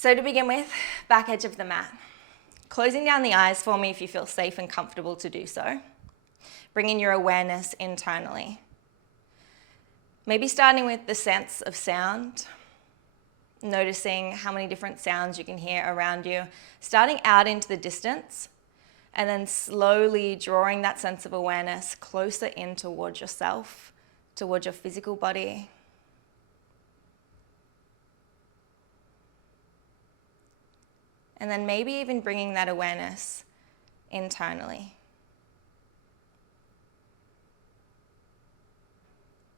So to begin with, back edge of the mat. Closing down the eyes for me if you feel safe and comfortable to do so. Bringing your awareness internally. Maybe starting with the sense of sound, noticing how many different sounds you can hear around you, starting out into the distance, and then slowly drawing that sense of awareness closer in towards yourself, towards your physical body. And then maybe even bringing that awareness internally.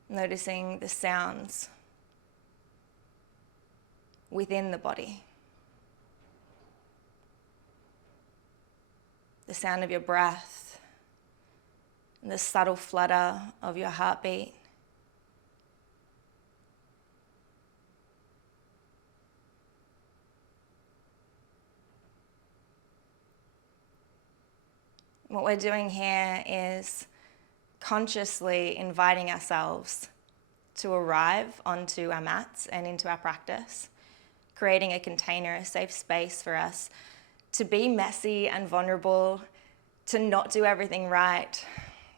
Noticing the sounds within the body. The sound of your breath, and the subtle flutter of your heartbeat. What we're doing here is consciously inviting ourselves to arrive onto our mats and into our practice, creating a container, a safe space for us to be messy and vulnerable, to not do everything right,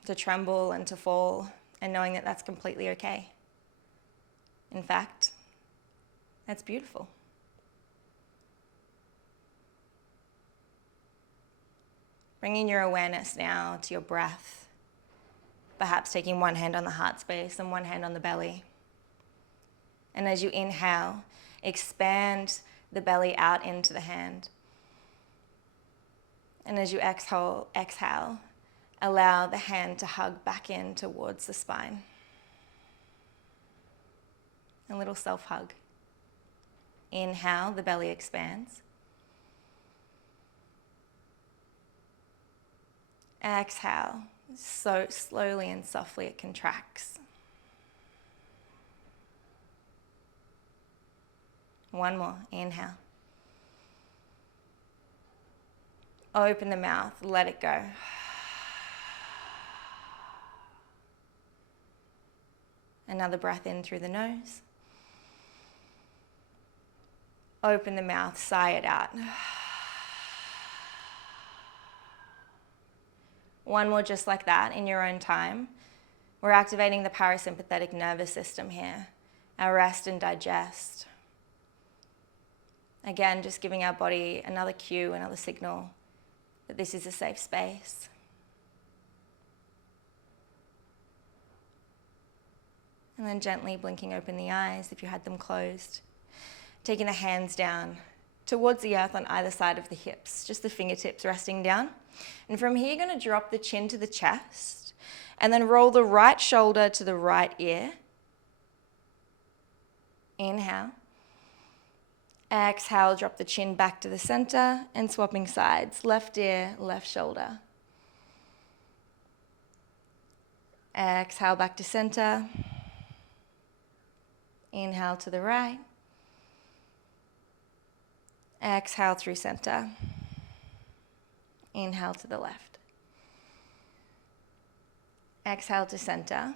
to tremble and to fall, and knowing that that's completely okay. In fact, that's beautiful. Bringing your awareness now to your breath, perhaps taking one hand on the heart space and one hand on the belly. And as you inhale, expand the belly out into the hand. And as you exhale, allow the hand to hug back in towards the spine. A little self-hug. Inhale, the belly expands. Exhale, so slowly and softly it contracts. One more, inhale. Open the mouth, let it go. Another breath in through the nose. Open the mouth, sigh it out. One more just like that in your own time. We're activating the parasympathetic nervous system here, our rest and digest. Again, just giving our body another cue, another signal that this is a safe space. And then gently blinking open the eyes if you had them closed. Taking the hands down towards the earth on either side of the hips, just the fingertips resting down. And from here, you're going to drop the chin to the chest and then roll the right shoulder to the right ear. Inhale. Exhale, drop the chin back to the center and swapping sides. Left ear, left shoulder. Exhale back to center. Inhale to the right. Exhale through center. Inhale to the left. Exhale to center.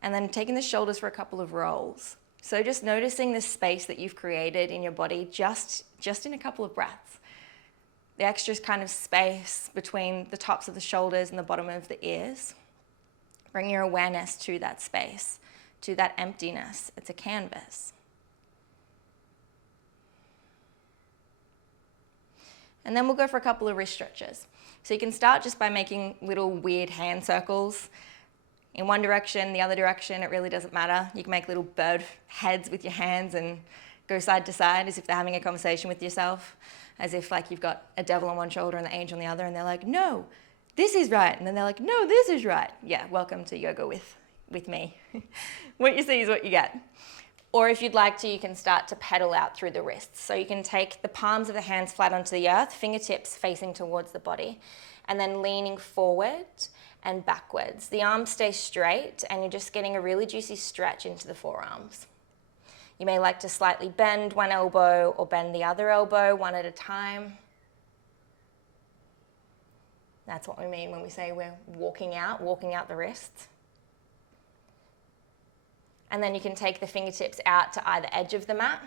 And then taking the shoulders for a couple of rolls. So just noticing the space that you've created in your body just in a couple of breaths. The extra kind of space between the tops of the shoulders and the bottom of the ears. Bring your awareness to that space, to that emptiness. It's a canvas. And then we'll go for a couple of wrist stretches. So you can start just by making little weird hand circles in one direction, the other direction, it really doesn't matter. You can make little bird heads with your hands and go side to side as if they're having a conversation with yourself, as if like you've got a devil on one shoulder and the angel on the other, and they're like, no, this is right. And then they're like, no, this is right. Yeah, welcome to yoga with me. What you see is what you get. Or if you'd like to, you can start to pedal out through the wrists. So you can take the palms of the hands flat onto the earth, fingertips facing towards the body, and then leaning forward and backwards. The arms stay straight and you're just getting a really juicy stretch into the forearms. You may like to slightly bend one elbow or bend the other elbow one at a time. That's what we mean when we say we're walking out the wrists. And then you can take the fingertips out to either edge of the mat.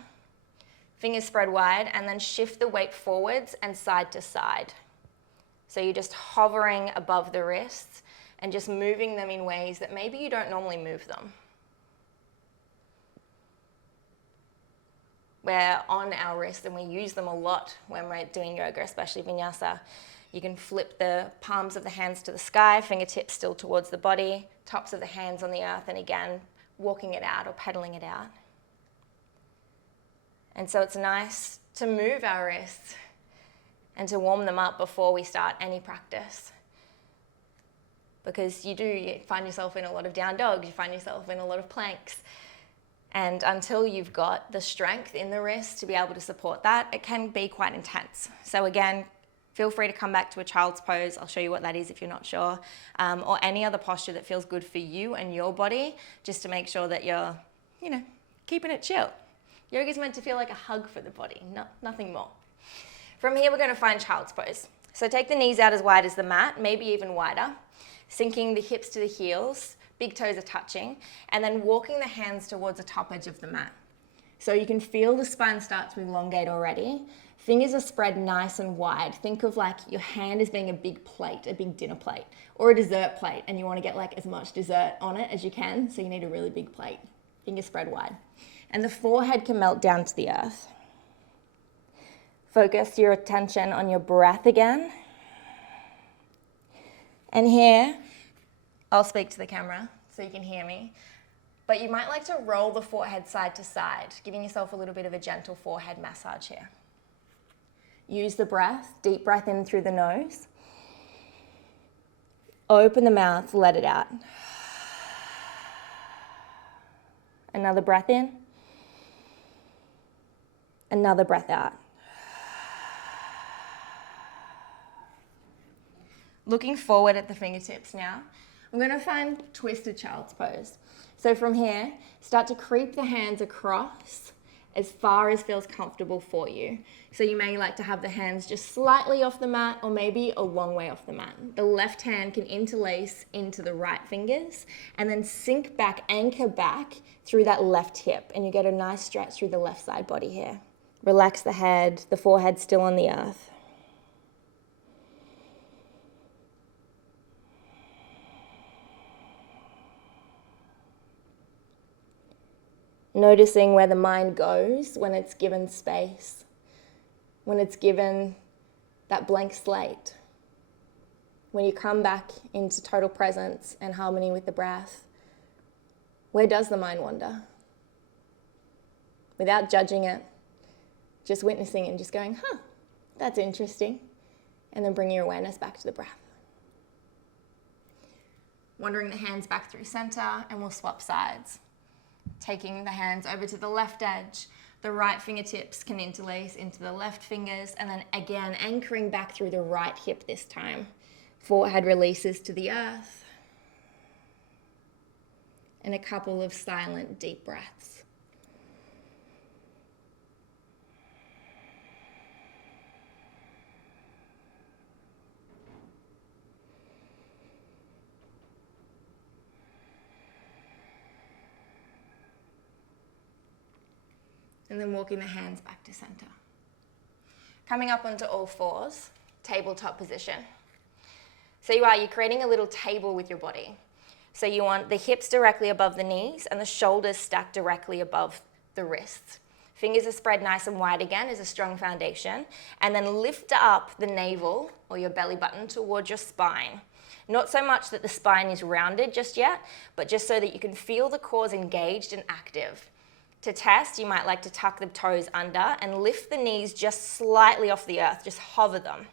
Fingers spread wide, and then shift the weight forwards and side to side. So you're just hovering above the wrists and just moving them in ways that maybe you don't normally move them. We're on our wrists and we use them a lot when we're doing yoga, especially vinyasa. You can flip the palms of the hands to the sky, fingertips still towards the body, tops of the hands on the earth, and again, walking it out or pedaling it out. And so it's nice to move our wrists and to warm them up before we start any practice. Because you find yourself in a lot of down dogs, you find yourself in a lot of planks. And until you've got the strength in the wrist to be able to support that, it can be quite intense. So again, feel free to come back to a child's pose. I'll show you what that is if you're not sure. Or any other posture that feels good for you and your body, just to make sure that you're, keeping it chill. Yoga is meant to feel like a hug for the body, nothing more. From here, we're going to find child's pose. So take the knees out as wide as the mat, maybe even wider, sinking the hips to the heels, big toes are touching, and then walking the hands towards the top edge of the mat. So you can feel the spine start to elongate already. Fingers are spread nice and wide. Think of like your hand as being a big plate, a big dinner plate, or a dessert plate, and you want to get like as much dessert on it as you can, so you need a really big plate. Fingers spread wide. And the forehead can melt down to the earth. Focus your attention on your breath again. And here, I'll speak to the camera so you can hear me, but you might like to roll the forehead side to side, giving yourself a little bit of a gentle forehead massage here. Use the breath, deep breath in through the nose. Open the mouth, let it out. Another breath in. Another breath out. Looking forward at the fingertips now, I'm going to find twisted child's pose. So from here, start to creep the hands across as far as feels comfortable for you. So you may like to have the hands just slightly off the mat or maybe a long way off the mat. The left hand can interlace into the right fingers and then sink back, anchor back through that left hip, and you get a nice stretch through the left side body here. Relax the head, the forehead still on the earth. Noticing where the mind goes when it's given space, when it's given that blank slate. When you come back into total presence and harmony with the breath, where does the mind wander? Without judging it, just witnessing and just going, that's interesting. And then bring your awareness back to the breath. Wandering the hands back through center, and we'll swap sides. Taking the hands over to the left edge, the right fingertips can interlace into the left fingers, and then again anchoring back through the right hip this time. Forehead releases to the earth. And a couple of silent deep breaths. And then walking the hands back to center. Coming up onto all fours, tabletop position. So you're creating a little table with your body. So you want the hips directly above the knees and the shoulders stacked directly above the wrists. Fingers are spread nice and wide again as a strong foundation. And then lift up the navel or your belly button towards your spine. Not so much that the spine is rounded just yet, but just so that you can feel the cores engaged and active. To test, you might like to tuck the toes under and lift the knees just slightly off the earth, just hover them.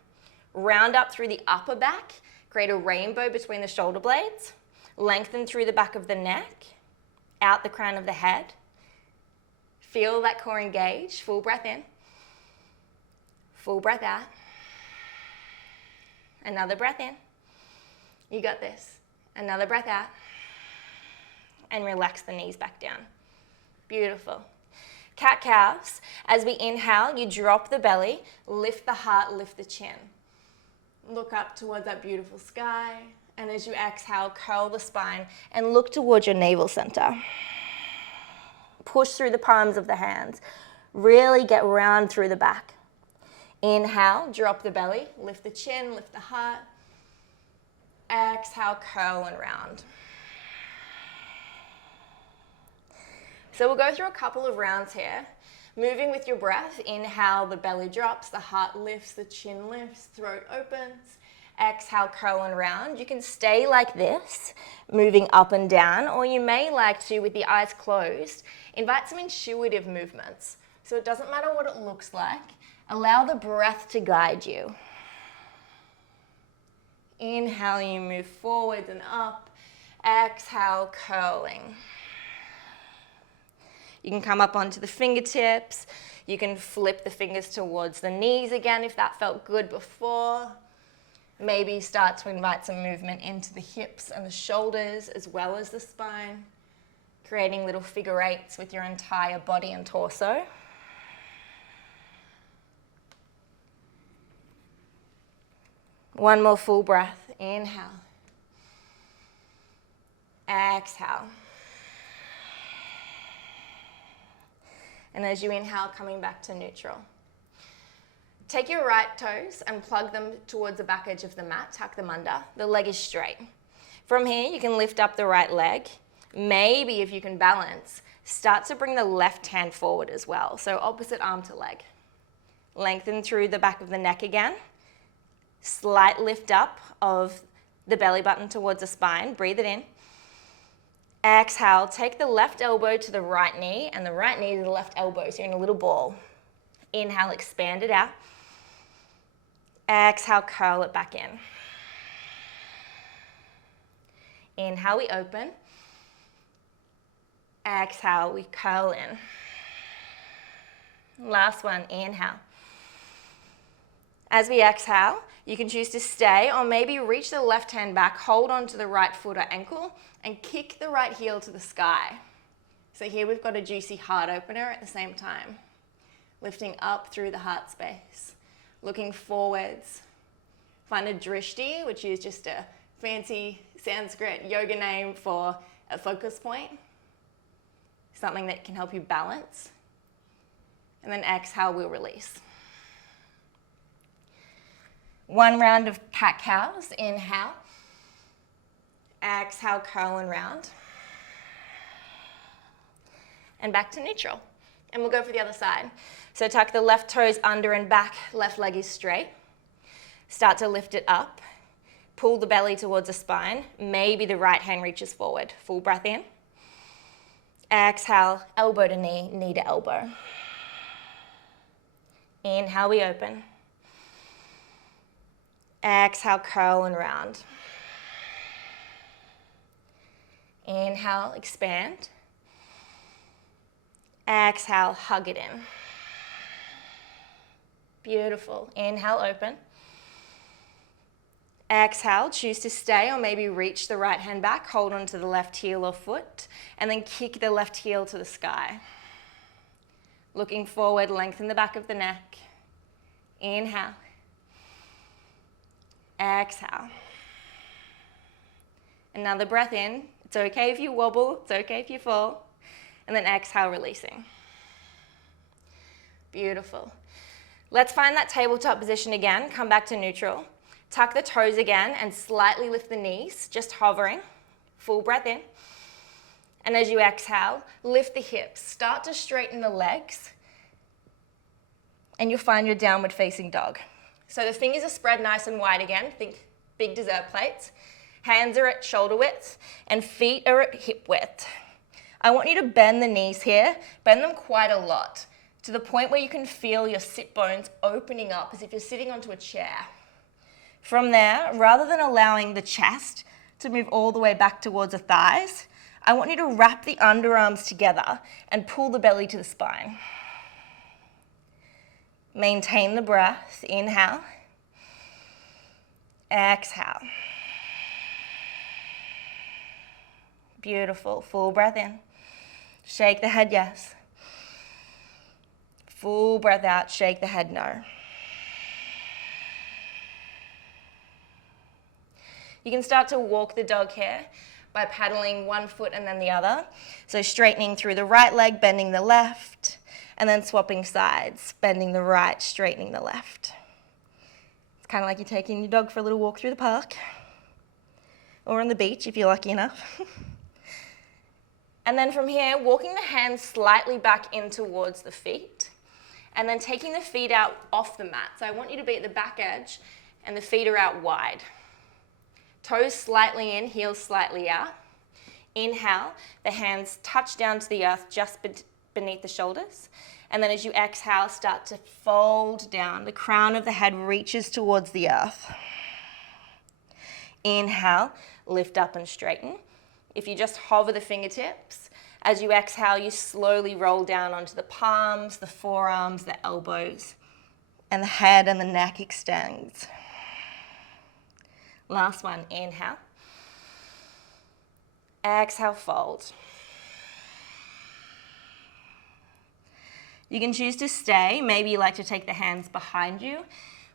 Round up through the upper back, create a rainbow between the shoulder blades, lengthen through the back of the neck, out the crown of the head. Feel that core engage, full breath in, full breath out. Another breath in, you got this. Another breath out, and relax the knees back down. Beautiful. Cat-cows. As we inhale, you drop the belly, lift the heart, lift the chin. Look up towards that beautiful sky. And as you exhale, curl the spine and look towards your navel center. Push through the palms of the hands. Really get round through the back. Inhale, drop the belly, lift the chin, lift the heart. Exhale, curl and round. So we'll go through a couple of rounds here. Moving with your breath, inhale, the belly drops, the heart lifts, the chin lifts, throat opens. Exhale, curl and round. You can stay like this, moving up and down, or you may like to, with the eyes closed, invite some intuitive movements. So it doesn't matter what it looks like. Allow the breath to guide you. Inhale, you move forwards and up. Exhale, curling. You can come up onto the fingertips. You can flip the fingers towards the knees again if that felt good before. Maybe start to invite some movement into the hips and the shoulders as well as the spine, creating little figure eights with your entire body and torso. One more full breath. Inhale. Exhale. And as you inhale, coming back to neutral. Take your right toes and plug them towards the back edge of the mat, tuck them under. The leg is straight. From here, you can lift up the right leg. Maybe if you can balance, start to bring the left hand forward as well. So opposite arm to leg. Lengthen through the back of the neck again. Slight lift up of the belly button towards the spine. Breathe it in. Exhale, take the left elbow to the right knee and the right knee to the left elbow. So you're in a little ball. Inhale, expand it out. Exhale, curl it back in. Inhale, we open. Exhale, we curl in. Last one, inhale. As we exhale, you can choose to stay or maybe reach the left hand back, hold on to the right foot or ankle, and kick the right heel to the sky. So here we've got a juicy heart opener at the same time. Lifting up through the heart space, looking forwards. Find a drishti, which is just a fancy Sanskrit yoga name for a focus point, something that can help you balance. And then exhale, we'll release. One round of cat cows. Inhale. Exhale, curl and round. And back to neutral. And we'll go for the other side. So tuck the left toes under and back, left leg is straight. Start to lift it up. Pull the belly towards the spine. Maybe the right hand reaches forward. Full breath in. Exhale, elbow to knee, knee to elbow. Inhale, we open. Exhale, curl and round. Inhale, expand. Exhale, hug it in. Beautiful. Inhale, open. Exhale, choose to stay or maybe reach the right hand back, hold onto the left heel or foot, and then kick the left heel to the sky. Looking forward, lengthen the back of the neck. Inhale. Exhale. Another breath in. It's okay if you wobble, it's okay if you fall. And then exhale, releasing. Beautiful. Let's find that tabletop position again. Come back to neutral. Tuck the toes again and slightly lift the knees, just hovering. Full breath in. And as you exhale, lift the hips. Start to straighten the legs. And you'll find your downward facing dog. So the fingers are spread nice and wide again. Think big dessert plates. Hands are at shoulder width and feet are at hip width. I want you to bend the knees here, bend them quite a lot, to the point where you can feel your sit bones opening up as if you're sitting onto a chair. From there, rather than allowing the chest to move all the way back towards the thighs, I want you to wrap the underarms together and pull the belly to the spine. Maintain the breath. Inhale. Exhale. Beautiful. Full breath in. Shake the head yes. Full breath out. Shake the head no. You can start to walk the dog here by paddling one foot and then the other. So straightening through the right leg, bending the left, And then swapping sides, bending the right, straightening the left. It's kind of like you're taking your dog for a little walk through the park or on the beach if you're lucky enough. And then from here, walking the hands slightly back in towards the feet, and then taking the feet out off the mat. So I want you to be at the back edge and the feet are out wide. Toes slightly in, heels slightly out. Inhale, the hands touch down to the earth just beneath the shoulders. And then as you exhale, start to fold down. The crown of the head reaches towards the earth. Inhale, lift up and straighten. If you just hover the fingertips, as you exhale, you slowly roll down onto the palms, the forearms, the elbows, and the head and the neck extends. Last one, inhale. Exhale, fold. You can choose to stay. Maybe you like to take the hands behind you,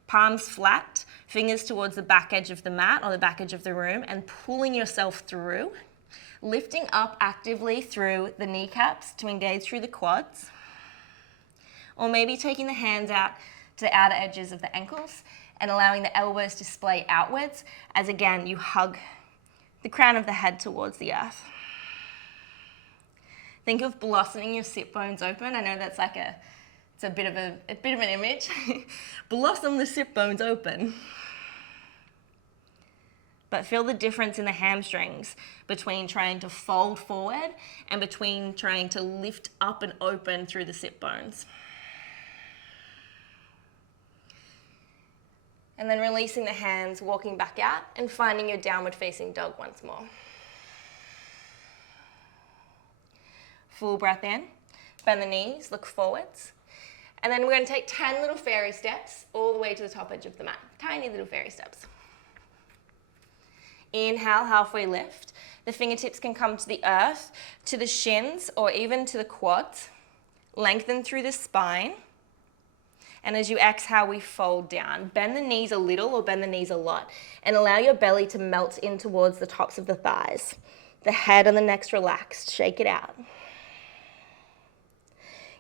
palms flat, fingers towards the back edge of the mat or the back edge of the room, and pulling yourself through. Lifting up actively through the kneecaps to engage through the quads. Or maybe taking the hands out to the outer edges of the ankles and allowing the elbows to splay outwards as again you hug the crown of the head towards the earth. Think of blossoming your sit bones open. I know that's like it's a bit of an image. Blossom the sit bones open. But feel the difference in the hamstrings between trying to fold forward and between trying to lift up and open through the sit bones. And then releasing the hands, walking back out and finding your downward facing dog once more. Full breath in, bend the knees, look forwards. And then we're going to take 10 little fairy steps all the way to the top edge of the mat. Tiny little fairy steps. Inhale, halfway lift. The fingertips can come to the earth, to the shins, or even to the quads. Lengthen through the spine. And as you exhale, we fold down. Bend the knees a little or bend the knees a lot. And allow your belly to melt in towards the tops of the thighs. The head and the neck's relaxed. Shake it out.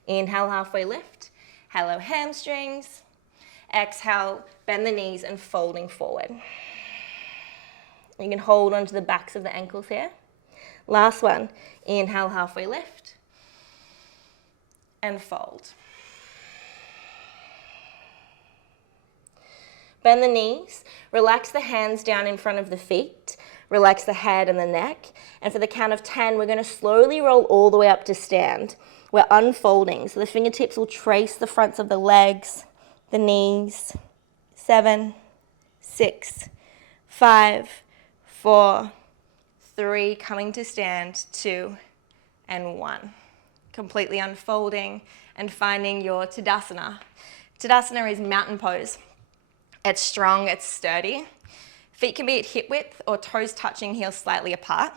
Inhale, halfway lift. Hello, hamstrings. Exhale, bend the knees and folding forward. You can hold onto the backs of the ankles here. Last one. Inhale, halfway lift. And fold. Bend the knees. Relax the hands down in front of the feet. Relax the head and the neck. And for the count of 10, we're going to slowly roll all the way up to stand. We're unfolding. So the fingertips will trace the fronts of the legs, the knees. 7, 6, 5, 4, 3, coming to stand, 2, and 1. Completely unfolding and finding your Tadasana. Tadasana is mountain pose. It's strong, it's sturdy. Feet can be at hip width or toes touching, heels slightly apart.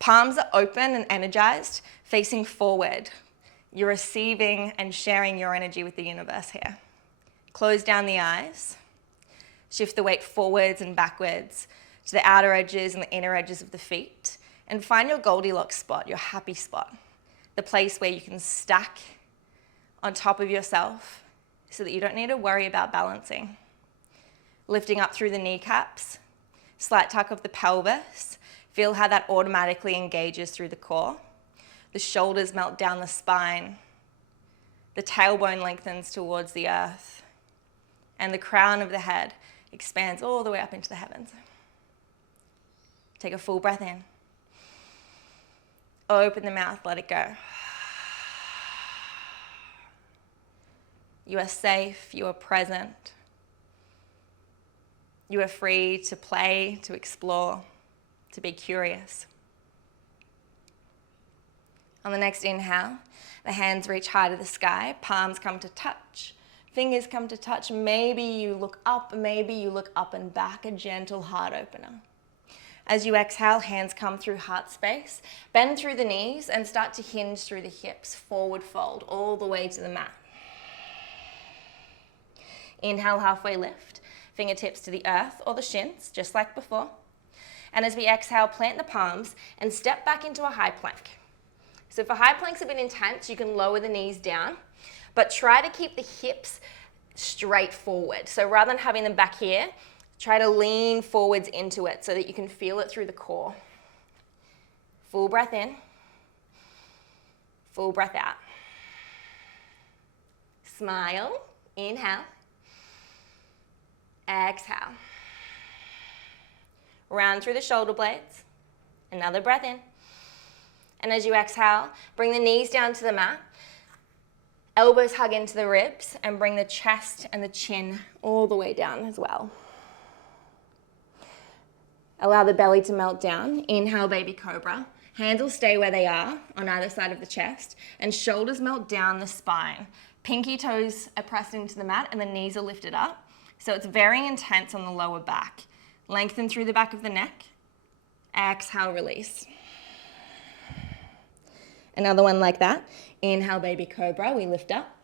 Palms are open and energized, facing forward. You're receiving and sharing your energy with the universe here. Close down the eyes. Shift the weight forwards and backwards to the outer edges and the inner edges of the feet, and find your Goldilocks spot, your happy spot, the place where you can stack on top of yourself so that you don't need to worry about balancing. Lifting up through the kneecaps, slight tuck of the pelvis, feel how that automatically engages through the core. The shoulders melt down the spine, the tailbone lengthens towards the earth, and the crown of the head expands all the way up into the heavens. Take a full breath in. Open the mouth, let it go. You are safe, you are present. You are free to play, to explore, to be curious. On the next inhale, the hands reach high to the sky, palms come to touch, fingers come to touch. Maybe you look up, maybe you look up and back, a gentle heart opener. As you exhale, hands come through heart space, bend through the knees and start to hinge through the hips, forward fold all the way to the mat. Inhale, halfway lift, fingertips to the earth or the shins, just like before. And as we exhale, plant the palms and step back into a high plank. So if a high plank's a bit intense, you can lower the knees down but try to keep the hips straight forward. So rather than having them back here, try to lean forwards into it so that you can feel it through the core. Full breath in, full breath out. Smile, inhale, exhale. Round through the shoulder blades, another breath in. And as you exhale, bring the knees down to the mat, elbows hug into the ribs, and bring the chest and the chin all the way down as well. Allow the belly to melt down. Inhale, baby cobra. Hands will stay where they are on either side of the chest, and shoulders melt down the spine. Pinky toes are pressed into the mat and the knees are lifted up. So it's very intense on the lower back. Lengthen through the back of the neck. Exhale, release. Another one like that. Inhale, baby cobra, we lift up.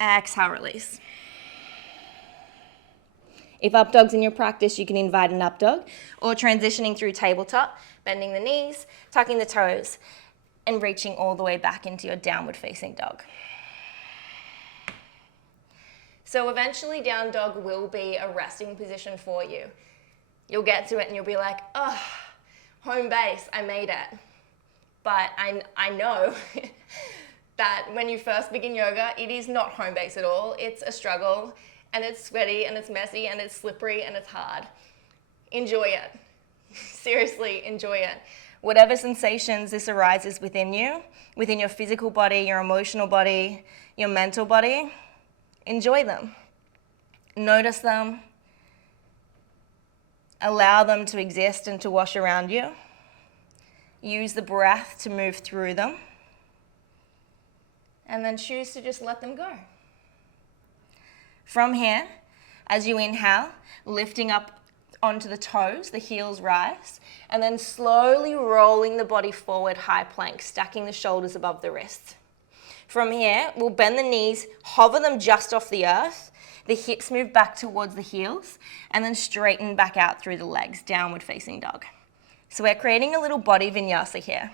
Exhale, release. If up dog's in your practice, you can invite an up dog, or transitioning through tabletop, bending the knees, tucking the toes, and reaching all the way back into your downward facing dog. So eventually down dog will be a resting position for you. You'll get to it and you'll be like, oh, home base, I made it. But I know that when you first begin yoga, it is not home base at all. It's a struggle, and it's sweaty, and it's messy, and it's slippery, and it's hard. Enjoy it. Seriously, enjoy it. Whatever sensations this arises within you, within your physical body, your emotional body, your mental body, enjoy them. Notice them. Allow them to exist and to wash around you. Use the breath to move through them. And then choose to just let them go. From here, as you inhale, lifting up onto the toes, the heels rise, and then slowly rolling the body forward, high plank, stacking the shoulders above the wrists. From here, we'll bend the knees, hover them just off the earth, the hips move back towards the heels, and then straighten back out through the legs, downward facing dog. So we're creating a little body vinyasa here.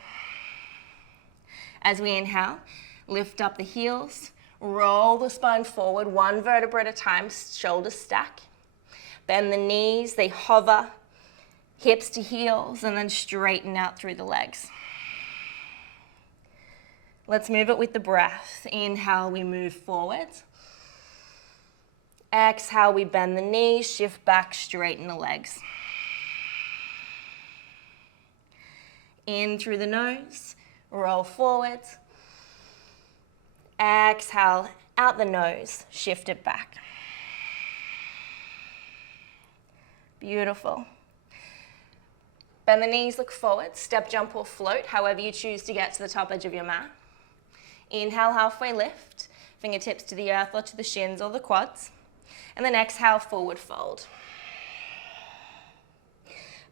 As we inhale, lift up the heels, roll the spine forward, one vertebra at a time, shoulders stack. Bend the knees, they hover, hips to heels, and then straighten out through the legs. Let's move it with the breath. Inhale, we move forward. Exhale, we bend the knees, shift back, straighten the legs. In through the nose, roll forward. Exhale, out the nose, shift it back. Beautiful. Bend the knees, look forward, step, jump, or float, however you choose to get to the top edge of your mat. Inhale, halfway lift, fingertips to the earth or to the shins or the quads. And then exhale, forward fold.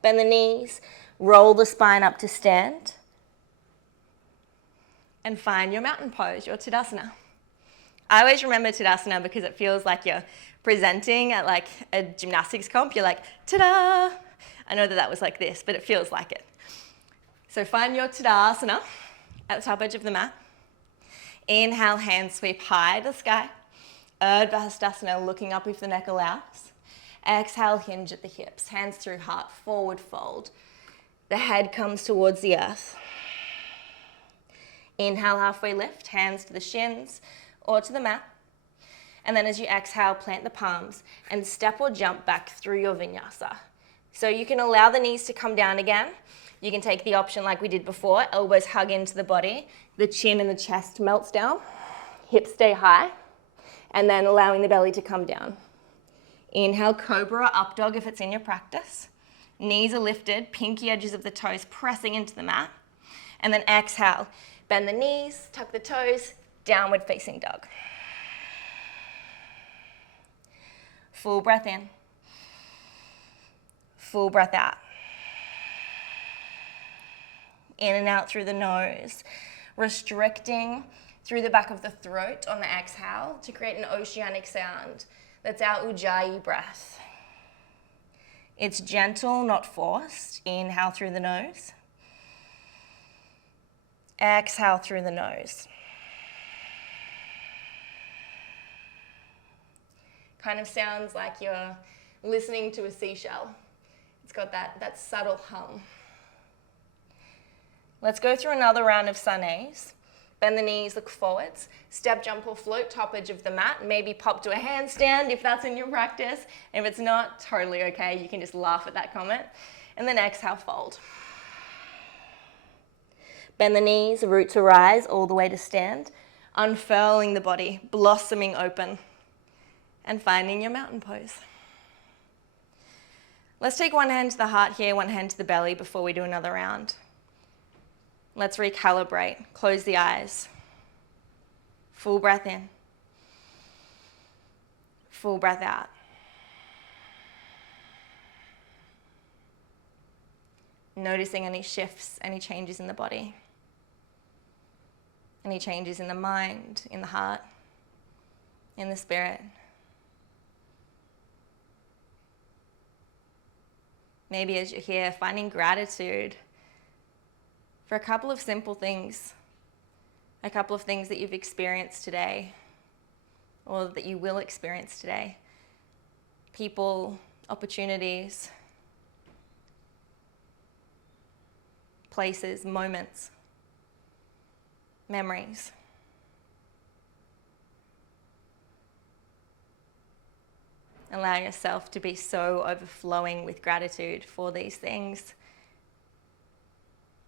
Bend the knees, roll the spine up to stand. And find your mountain pose, your Tadasana. I always remember Tadasana because it feels like you're presenting at like a gymnastics comp. You're like, ta-da! I know that was like this, but it feels like it. So find your Tadasana at the top edge of the mat. Inhale, hands sweep high to the sky. Urdhva Hastasana, looking up if the neck allows. Exhale, hinge at the hips. Hands through heart, forward fold. The head comes towards the earth. Inhale, halfway lift, hands to the shins or to the mat. And then as you exhale, plant the palms and step or jump back through your vinyasa. So you can allow the knees to come down again. You can take the option like we did before, elbows hug into the body, the chin and the chest melts down, hips stay high, and then allowing the belly to come down. Inhale, cobra, up dog if it's in your practice. Knees are lifted, pinky edges of the toes pressing into the mat. And then exhale, bend the knees, tuck the toes, downward facing dog. Full breath in. Full breath out. In and out through the nose, restricting through the back of the throat on the exhale to create an oceanic sound. That's our Ujjayi breath. It's gentle, not forced. Inhale through the nose. Exhale through the nose. Kind of sounds like you're listening to a seashell. It's got that subtle hum. Let's go through another round of sjanaelise. Bend the knees, look forwards. Step, jump or float, top edge of the mat. Maybe pop to a handstand if that's in your practice. If it's not, totally okay. You can just laugh at that comment. And then exhale, fold. Bend the knees, root to rise, all the way to stand. Unfurling the body, blossoming open. And finding your mountain pose. Let's take one hand to the heart here, one hand to the belly before we do another round. Let's recalibrate. Close the eyes. Full breath in. Full breath out. Noticing any shifts, any changes in the body. Any changes in the mind, in the heart, in the spirit. Maybe as you're here, finding gratitude for a couple of simple things, a couple of things that you've experienced today or that you will experience today. People, opportunities, places, moments, memories. Allow yourself to be so overflowing with gratitude for these things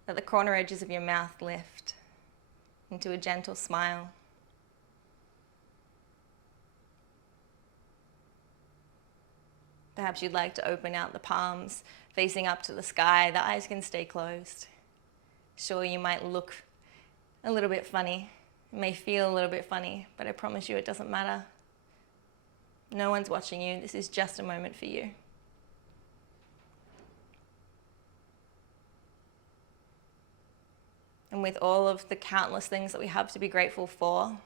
that the corner edges of your mouth lift into a gentle smile. Perhaps you'd like to open out the palms, facing up to the sky. The eyes can stay closed. Sure, you might look a little bit funny. It may feel a little bit funny, but I promise you it doesn't matter. No one's watching you. This is just a moment for you. And with all of the countless things that we have to be grateful for,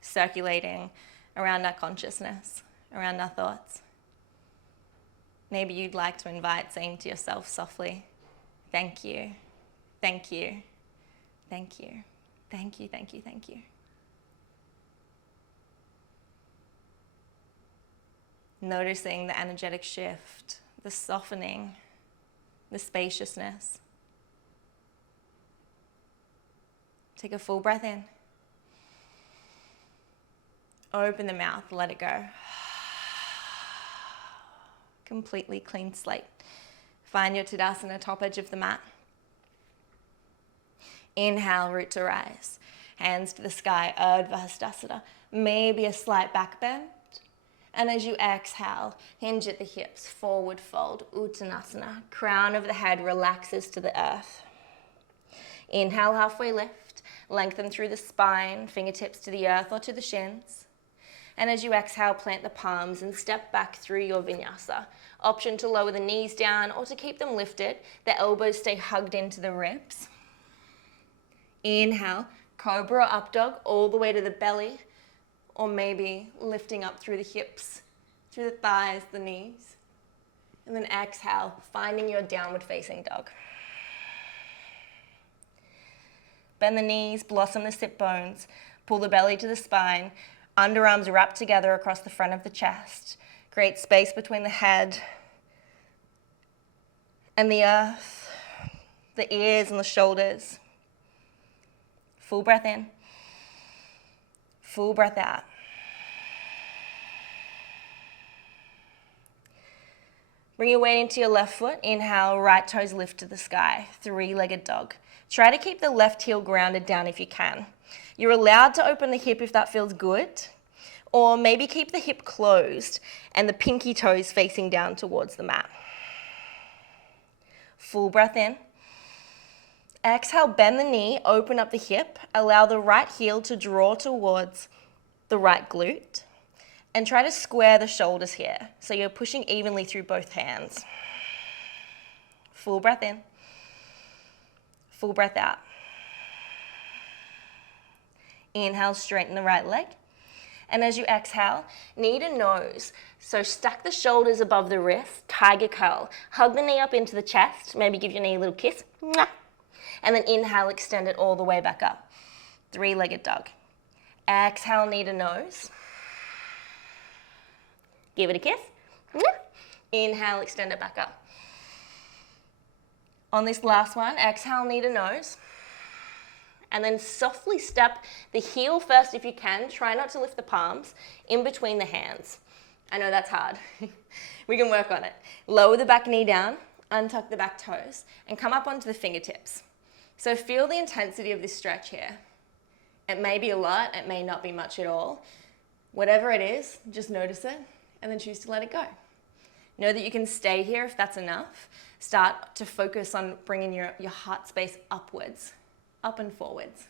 circulating around our consciousness, around our thoughts, maybe you'd like to invite saying to yourself softly, thank you, thank you, thank you, thank you, thank you, thank you. Noticing the energetic shift, the softening, the spaciousness. Take a full breath in. Open the mouth, let it go. Completely clean slate. Find your Tadasana, top edge of the mat. Inhale, root to rise. Hands to the sky, Urdhva Hastasana. Maybe a slight back bend. And as you exhale, hinge at the hips, forward fold, Uttanasana. Crown of the head relaxes to the earth. Inhale, halfway lift. Lengthen through the spine, fingertips to the earth or to the shins. And as you exhale, plant the palms and step back through your vinyasa. Option to lower the knees down or to keep them lifted. The elbows stay hugged into the ribs. Inhale, cobra or up dog all the way to the belly, or maybe lifting up through the hips, through the thighs, the knees. And then exhale, finding your downward facing dog. Bend the knees, blossom the sit bones, pull the belly to the spine, underarms wrap together across the front of the chest. Create space between the head and the earth, the ears and the shoulders. Full breath in, full breath out. Bring your weight into your left foot. Inhale, right toes lift to the sky, three-legged dog. Try to keep the left heel grounded down if you can. You're allowed to open the hip if that feels good, or maybe keep the hip closed and the pinky toes facing down towards the mat. Full breath in. Exhale, bend the knee, open up the hip, allow the right heel to draw towards the right glute, and try to square the shoulders here, so you're pushing evenly through both hands. Full breath in. Full breath out. Inhale, straighten the right leg. And as you exhale, knee to nose. So stack the shoulders above the wrist, tiger curl. Hug the knee up into the chest, maybe give your knee a little kiss. And then inhale, extend it all the way back up. Three-legged dog. Exhale, knee to nose. Give it a kiss. Inhale, extend it back up. On this last one, exhale, knee to nose. And then softly step the heel first if you can. Try not to lift the palms in between the hands. I know that's hard. We can work on it. Lower the back knee down, untuck the back toes, and come up onto the fingertips. So feel the intensity of this stretch here. It may be a lot, it may not be much at all. Whatever it is, just notice it and then choose to let it go. Know that you can stay here if that's enough. Start to focus on bringing your heart space upwards, up and forwards.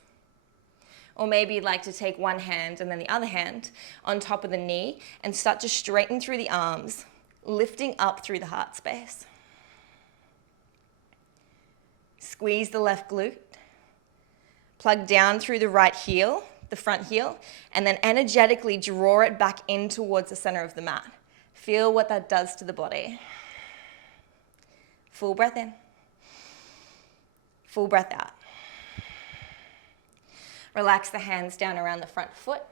Or maybe you'd like to take one hand and then the other hand on top of the knee and start to straighten through the arms, lifting up through the heart space. Squeeze the left glute. Plug down through the right heel, the front heel, and then energetically draw it back in towards the center of the mat. Feel what that does to the body. Full breath in. Full breath out. Relax the hands down around the front foot.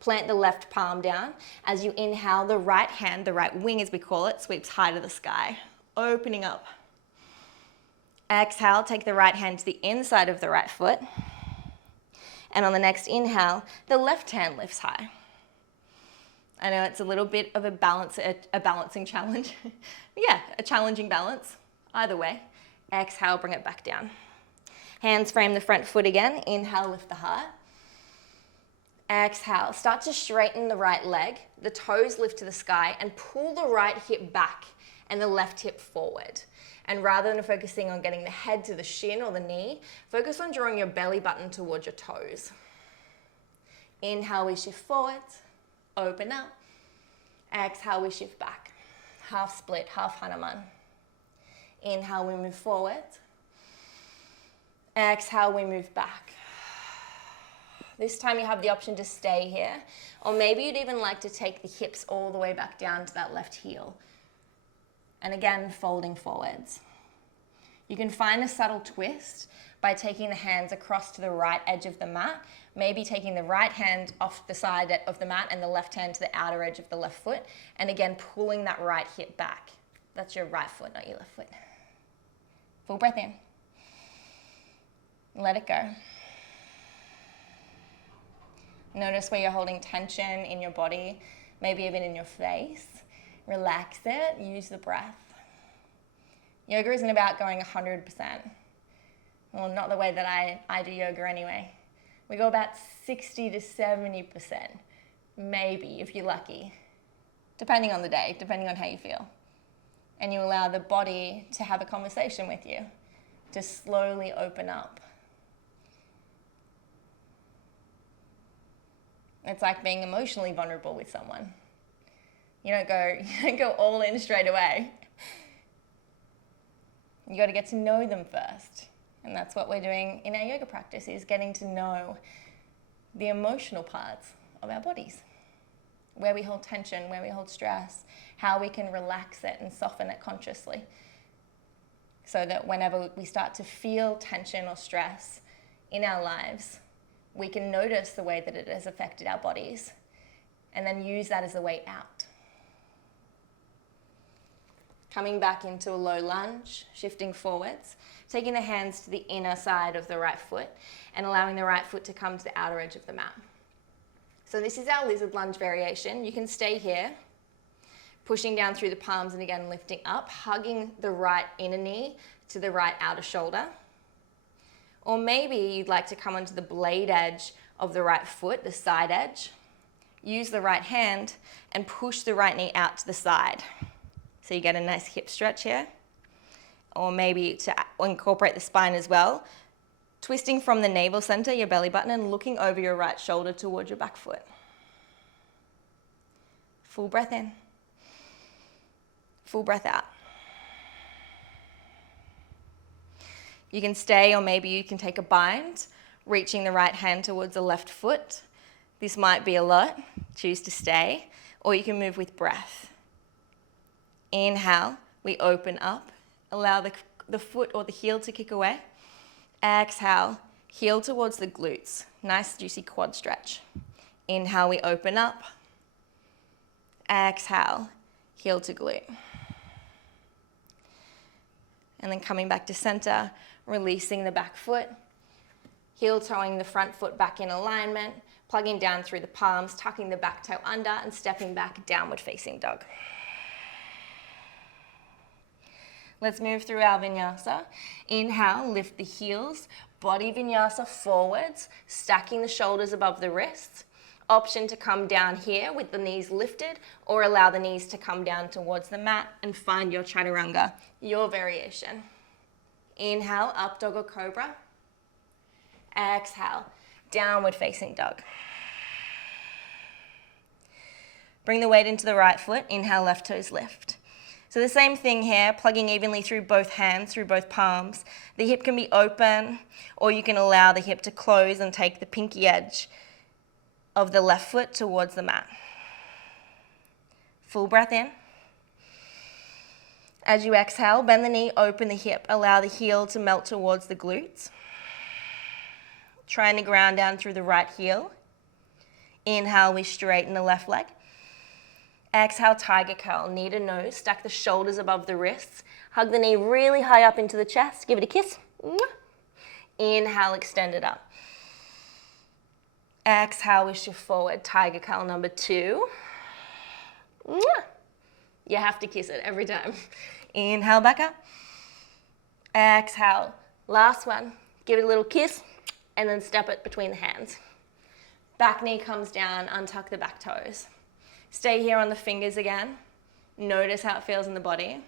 Plant the left palm down. As you inhale, the right hand, the right wing as we call it, sweeps high to the sky, opening up. Exhale, take the right hand to the inside of the right foot. And on the next inhale, the left hand lifts high. I know it's a little bit of a balancing challenge. Yeah, a challenging balance. Either way, exhale, bring it back down. Hands frame the front foot again. Inhale, lift the heart. Exhale, start to straighten the right leg. The toes lift to the sky and pull the right hip back and the left hip forward. And rather than focusing on getting the head to the shin or the knee, focus on drawing your belly button towards your toes. Inhale, we shift forwards, open up. Exhale, we shift back. Half split, half Hanuman. Inhale, we move forward. Exhale, we move back. This time you have the option to stay here, or maybe you'd even like to take the hips all the way back down to that left heel. And again, folding forwards. You can find a subtle twist by taking the hands across to the right edge of the mat, maybe taking the right hand off the side of the mat and the left hand to the outer edge of the left foot, and again, pulling that right hip back. That's your right foot, not your left foot. Full breath in. Let it go. Notice where you're holding tension in your body, maybe even in your face. Relax it, use the breath. Yoga isn't about going 100%. Well, not the way that I do yoga anyway. We go about 60 to 70%, maybe if you're lucky, depending on the day, depending on how you feel. And you allow the body to have a conversation with you, to slowly open up. It's like being emotionally vulnerable with someone. You don't go all in straight away. You got to get to know them first. And that's what we're doing in our yoga practice, is getting to know the emotional parts of our bodies. Where we hold tension, where we hold stress, how we can relax it and soften it consciously. So that whenever we start to feel tension or stress in our lives, we can notice the way that it has affected our bodies and then use that as a way out. Coming back into a low lunge, shifting forwards, taking the hands to the inner side of the right foot and allowing the right foot to come to the outer edge of the mat. So this is our lizard lunge variation. You can stay here, pushing down through the palms and again lifting up, hugging the right inner knee to the right outer shoulder. Or maybe you'd like to come onto the blade edge of the right foot, the side edge. Use the right hand and push the right knee out to the side. So you get a nice hip stretch here. Or maybe to incorporate the spine as well, twisting from the navel center, your belly button, and looking over your right shoulder towards your back foot. Full breath in. Full breath out. You can stay, or maybe you can take a bind, reaching the right hand towards the left foot. This might be a lot. Choose to stay, or you can move with breath. Inhale, we open up. Allow the foot or the heel to kick away. Exhale, heel towards the glutes. Nice juicy quad stretch. Inhale, we open up. Exhale, heel to glute. And then coming back to center, releasing the back foot, heel toeing the front foot back in alignment, plugging down through the palms, tucking the back toe under and stepping back, downward facing dog. Let's move through our vinyasa. Inhale, lift the heels, body vinyasa forwards, stacking the shoulders above the wrists. Option to come down here with the knees lifted, or allow the knees to come down towards the mat and find your chaturanga, your variation. Inhale, up dog or cobra. Exhale, downward facing dog. Bring the weight into the right foot. Inhale, left toes lift. So the same thing here, plugging evenly through both hands, through both palms. The hip can be open, or you can allow the hip to close and take the pinky edge of the left foot towards the mat. Full breath in. As you exhale, bend the knee, open the hip, allow the heel to melt towards the glutes. Trying to ground down through the right heel. Inhale, we straighten the left leg. Exhale, tiger curl, knee to nose, stack the shoulders above the wrists. Hug the knee really high up into the chest, give it a kiss. Inhale, extend it up. Exhale, we shift forward, tiger curl number 2. You have to kiss it every time. Inhale, back up. Exhale, last one. Give it a little kiss and then step it between the hands. Back knee comes down, untuck the back toes. Stay here on the fingers again. Notice how it feels in the body.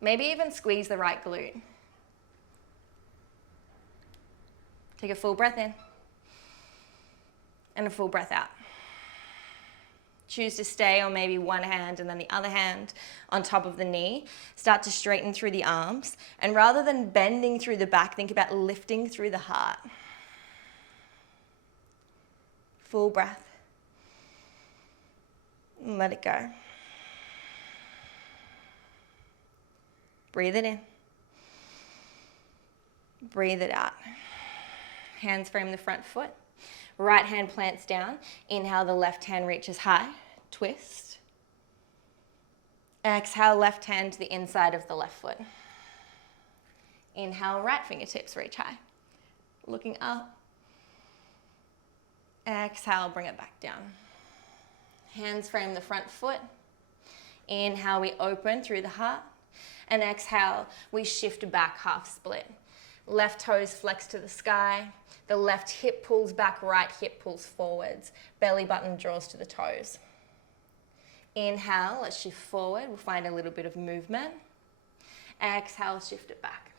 Maybe even squeeze the right glute. Take a full breath in and a full breath out. Choose to stay on maybe one hand and then the other hand on top of the knee. Start to straighten through the arms. And rather than bending through the back, think about lifting through the heart. Full breath. And let it go. Breathe it in. Breathe it out. Hands frame the front foot. Right hand plants down. Inhale, the left hand reaches high. Twist. Exhale, left hand to the inside of the left foot. Inhale, right fingertips reach high. Looking up. Exhale, bring it back down. Hands frame the front foot. Inhale, we open through the heart. And exhale, we shift back, half split. Left toes flex to the sky. The left hip pulls back, right hip pulls forwards. Belly button draws to the toes. Inhale, let's shift forward. We'll find a little bit of movement. Exhale, shift it back.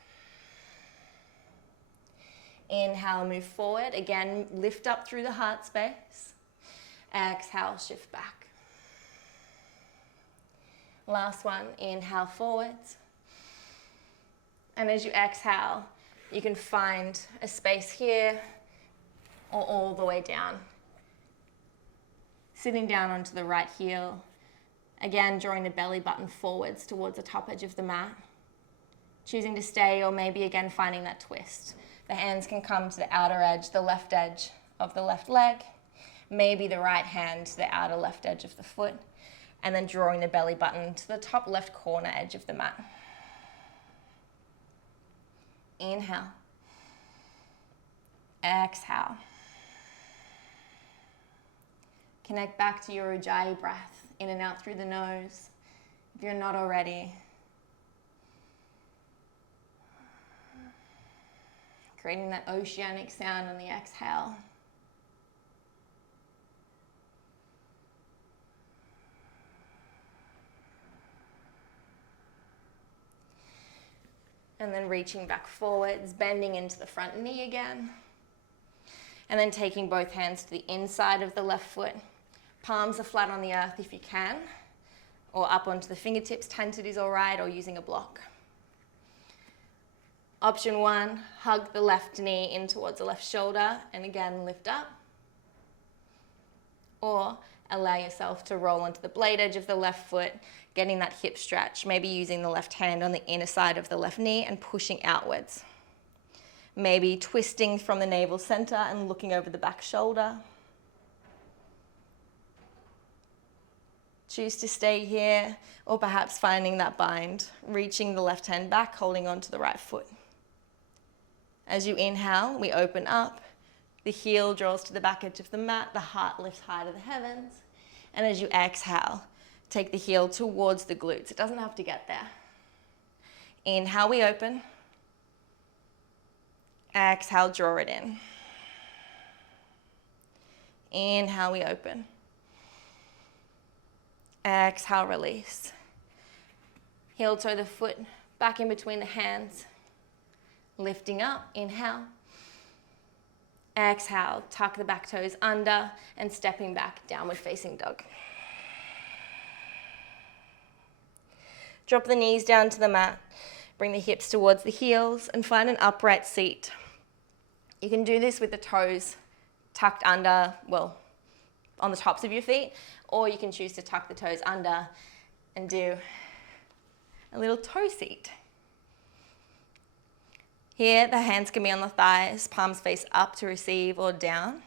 Inhale, move forward. Again, lift up through the heart space. Exhale, shift back. Last one, inhale forwards. And as you exhale, you can find a space here or all the way down. Sitting down onto the right heel. Again, drawing the belly button forwards towards the top edge of the mat. Choosing to stay, or maybe again finding that twist. The hands can come to the outer edge, the left edge of the left leg. Maybe the right hand to the outer left edge of the foot. And then drawing the belly button to the top left corner edge of the mat. Inhale. Exhale. Connect back to your Ujjayi breath, in and out through the nose, if you're not already. Creating that oceanic sound on the exhale. And then reaching back forwards, bending into the front knee again. And then taking both hands to the inside of the left foot. Palms are flat on the earth if you can, or up onto the fingertips, tented is all right, or using a block. Option 1, hug the left knee in towards the left shoulder, and again, lift up. Or allow yourself to roll onto the blade edge of the left foot, getting that hip stretch, maybe using the left hand on the inner side of the left knee and pushing outwards. Maybe twisting from the navel center and looking over the back shoulder. Choose to stay here, or perhaps finding that bind, reaching the left hand back, holding on to the right foot. As you inhale, we open up. The heel draws to the back edge of the mat, the heart lifts high to the heavens. And as you exhale, take the heel towards the glutes. It doesn't have to get there. Inhale, we open. Exhale, draw it in. Inhale, we open. Exhale, release. Heel toe the foot back in between the hands. Lifting up, inhale. Exhale, tuck the back toes under and stepping back, downward facing dog. Drop the knees down to the mat. Bring the hips towards the heels and find an upright seat. You can do this with the toes tucked under, well, on the tops of your feet, or you can choose to tuck the toes under and do a little toe seat. Here, the hands can be on the thighs, palms face up to receive or down.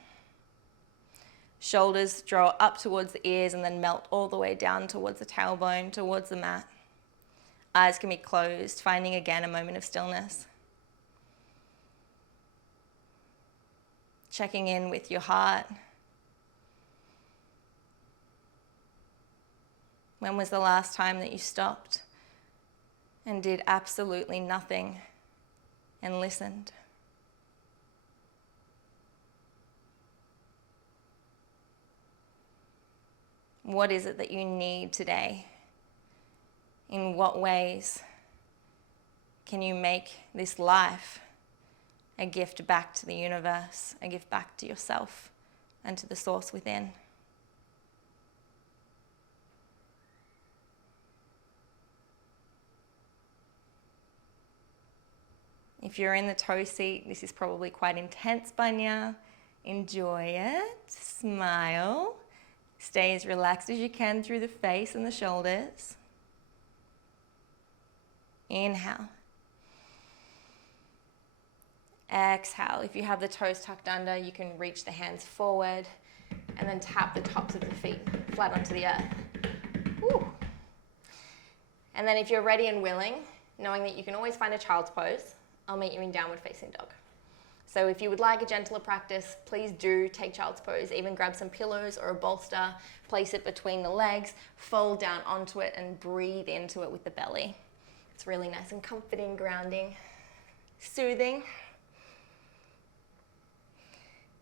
Shoulders draw up towards the ears and then melt all the way down towards the tailbone, towards the mat. Eyes can be closed, finding again a moment of stillness. Checking in with your heart. When was the last time that you stopped and did absolutely nothing and listened? What is it that you need today? In what ways can you make this life a gift back to the universe, a gift back to yourself and to the source within? If you're in the toe seat, this is probably quite intense by now. Enjoy it, smile, stay as relaxed as you can through the face and the shoulders. Inhale. Exhale. If you have the toes tucked under, you can reach the hands forward and then tap the tops of the feet flat onto the earth. Woo. And then if you're ready and willing, knowing that you can always find a child's pose, I'll meet you in downward facing dog. So if you would like a gentler practice, please do take child's pose. Even grab some pillows or a bolster, place it between the legs, fold down onto it and breathe into it with the belly. It's really nice and comforting, grounding, soothing.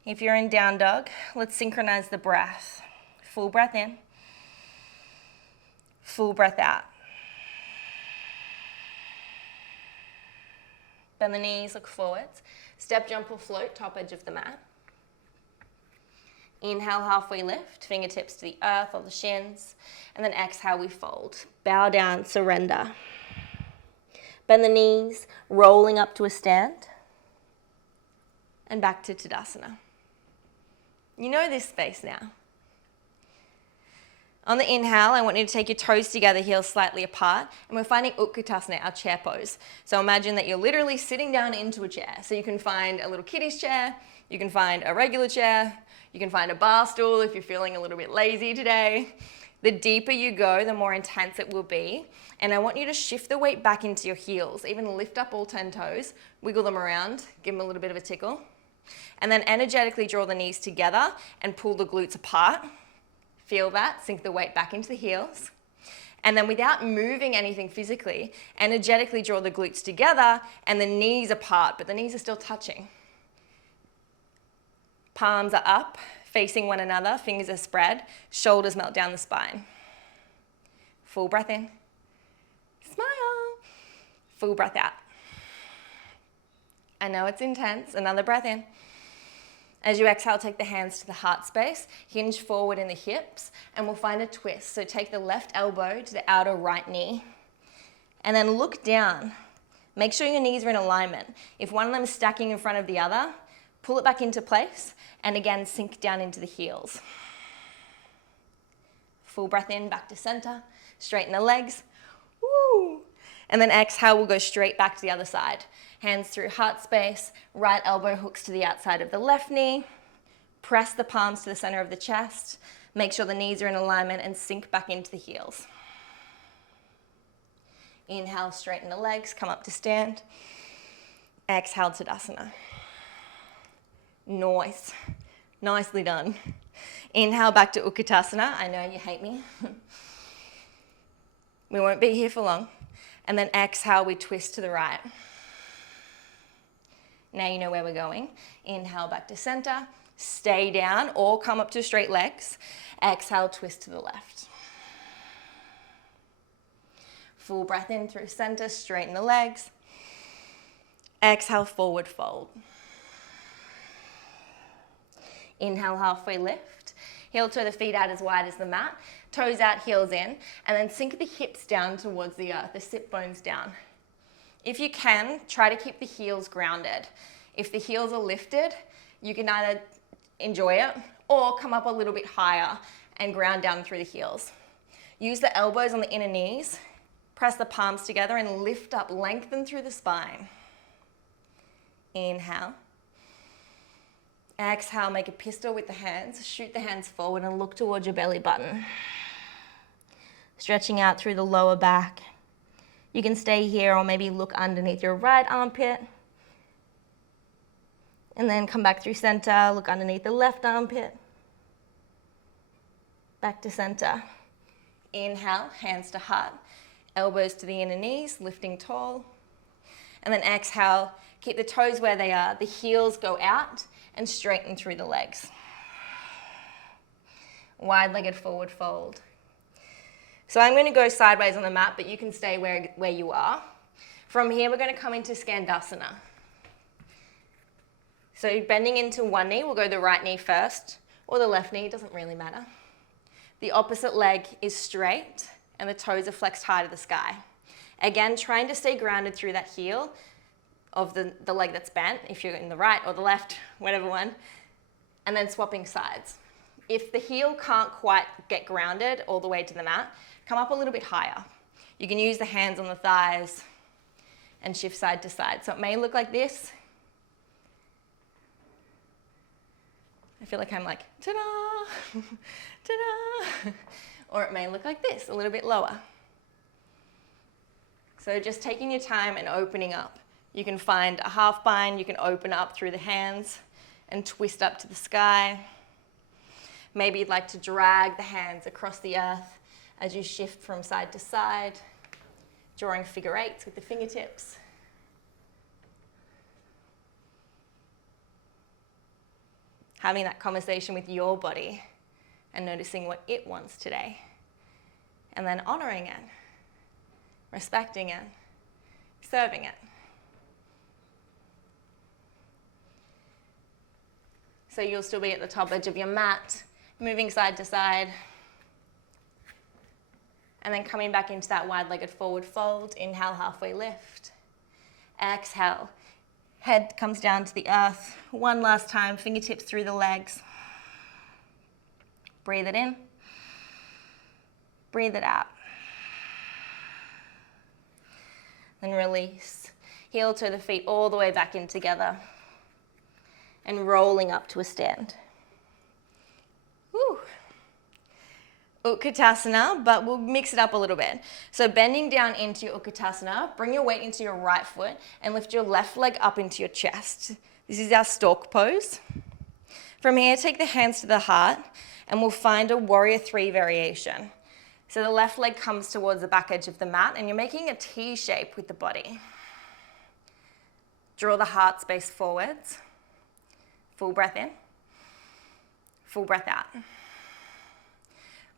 If you're in down dog, let's synchronize the breath. Full breath in, full breath out. Bend the knees, look forwards. Step, jump or float, top edge of the mat. Inhale, halfway lift, fingertips to the earth or the shins. And then exhale, we fold. Bow down, surrender. Bend the knees, rolling up to a stand. And back to Tadasana. You know this space now. On the inhale, I want you to take your toes together, heels slightly apart, and we're finding Utkatasana, our chair pose. So imagine that you're literally sitting down into a chair. So you can find a little kiddie's chair, you can find a regular chair, you can find a bar stool if you're feeling a little bit lazy today. The deeper you go, the more intense it will be. And I want you to shift the weight back into your heels, even lift up all 10 toes, wiggle them around, give them a little bit of a tickle. And then energetically draw the knees together and pull the glutes apart. Feel that, sink the weight back into the heels. And then without moving anything physically, energetically draw the glutes together and the knees apart, but the knees are still touching. Palms are up, facing one another, fingers are spread, shoulders melt down the spine. Full breath in. Smile. Full breath out. I know it's intense. Another breath in. As you exhale, take the hands to the heart space, hinge forward in the hips, and we'll find a twist. So take the left elbow to the outer right knee, and then look down. Make sure your knees are in alignment. If one of them is stacking in front of the other, pull it back into place, and again, sink down into the heels. Full breath in, back to center, straighten the legs, woo! And then exhale, we'll go straight back to the other side. Hands through heart space, right elbow hooks to the outside of the left knee. Press the palms to the center of the chest. Make sure the knees are in alignment and sink back into the heels. Inhale, straighten the legs, come up to stand. Exhale, Tadasana. Nice. Nicely done. Inhale, back to Utkatasana. I know you hate me. We won't be here for long. And then exhale, we twist to the right. Now you know where we're going. Inhale, back to center. Stay down or come up to straight legs. Exhale, twist to the left. Full breath in through center, straighten the legs. Exhale, forward fold. Inhale, halfway lift. Heel toe the feet out as wide as the mat. Toes out, heels in. And then sink the hips down towards the earth, the sit bones down. If you can, try to keep the heels grounded. If the heels are lifted, you can either enjoy it or come up a little bit higher and ground down through the heels. Use the elbows on the inner knees. Press the palms together and lift up, lengthen through the spine. Inhale. Exhale, make a pistol with the hands. Shoot the hands forward and look towards your belly button. Stretching out through the lower back. You can stay here or maybe look underneath your right armpit. And then come back through center, look underneath the left armpit. Back to center. Inhale, hands to heart. Elbows to the inner knees, lifting tall. And then exhale, keep the toes where they are. The heels go out and straighten through the legs. Wide-legged forward fold. So I'm going to go sideways on the mat, but you can stay where you are. From here, we're going to come into Skandasana. So bending into one knee, we'll go the right knee first, or the left knee, it doesn't really matter. The opposite leg is straight, and the toes are flexed high to the sky. Again, trying to stay grounded through that heel of the leg that's bent, if you're in the right or the left, whatever one, and then swapping sides. If the heel can't quite get grounded all the way to the mat, come up a little bit higher. You can use the hands on the thighs and shift side to side. So it may look like this. I feel like I'm like, ta-da, ta-da. Or it may look like this, a little bit lower. So just taking your time and opening up. You can find a half bind, you can open up through the hands and twist up to the sky. Maybe you'd like to drag the hands across the earth as you shift from side to side, drawing figure eights with the fingertips. Having that conversation with your body and noticing what it wants today. And then honoring it, respecting it, serving it. So you'll still be at the top edge of your mat, moving side to side. And then coming back into that wide-legged forward fold. Inhale, halfway lift. Exhale. Head comes down to the earth. One last time, fingertips through the legs. Breathe it in. Breathe it out. Then release. Heel toe the feet all the way back in together. And rolling up to a stand. Woo. Utkatasana, but we'll mix it up a little bit. So bending down into your Utkatasana, bring your weight into your right foot and lift your left leg up into your chest. This is our stork pose. From here, take the hands to the heart and we'll find a warrior 3 variation. So the left leg comes towards the back edge of the mat and you're making a T shape with the body. Draw the heart space forwards. Full breath in. Full breath out.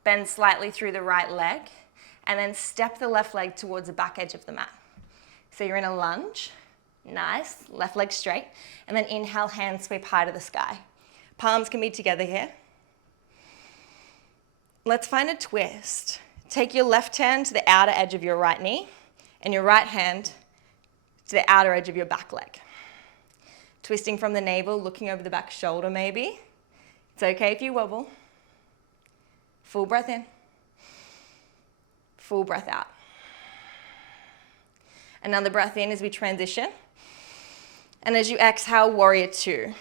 Bend slightly through the right leg and then step the left leg towards the back edge of the mat. So you're in a lunge. Nice. Left leg straight. And then inhale, hands sweep high to the sky. Palms can be together here. Let's find a twist. Take your left hand to the outer edge of your right knee and your right hand to the outer edge of your back leg. Twisting from the navel, looking over the back shoulder maybe. It's okay if you wobble. Full breath in. Full breath out. Another breath in as we transition. And as you exhale, warrior 2.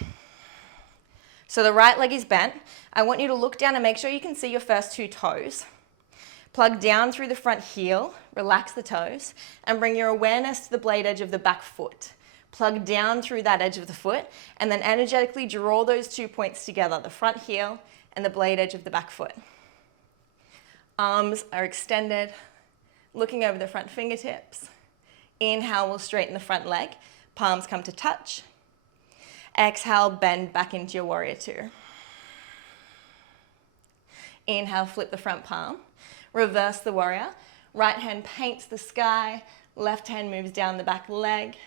So the right leg is bent. I want you to look down and make sure you can see your first 2 toes. Plug down through the front heel, relax the toes, and bring your awareness to the blade edge of the back foot. Plug down through that edge of the foot, and then energetically draw those 2 points together, the front heel and the blade edge of the back foot. Arms are extended, looking over the front fingertips. Inhale, we'll straighten the front leg. Palms come to touch. Exhale, bend back into your warrior 2. Inhale, flip the front palm. Reverse the warrior. Right hand paints the sky. Left hand moves down the back leg.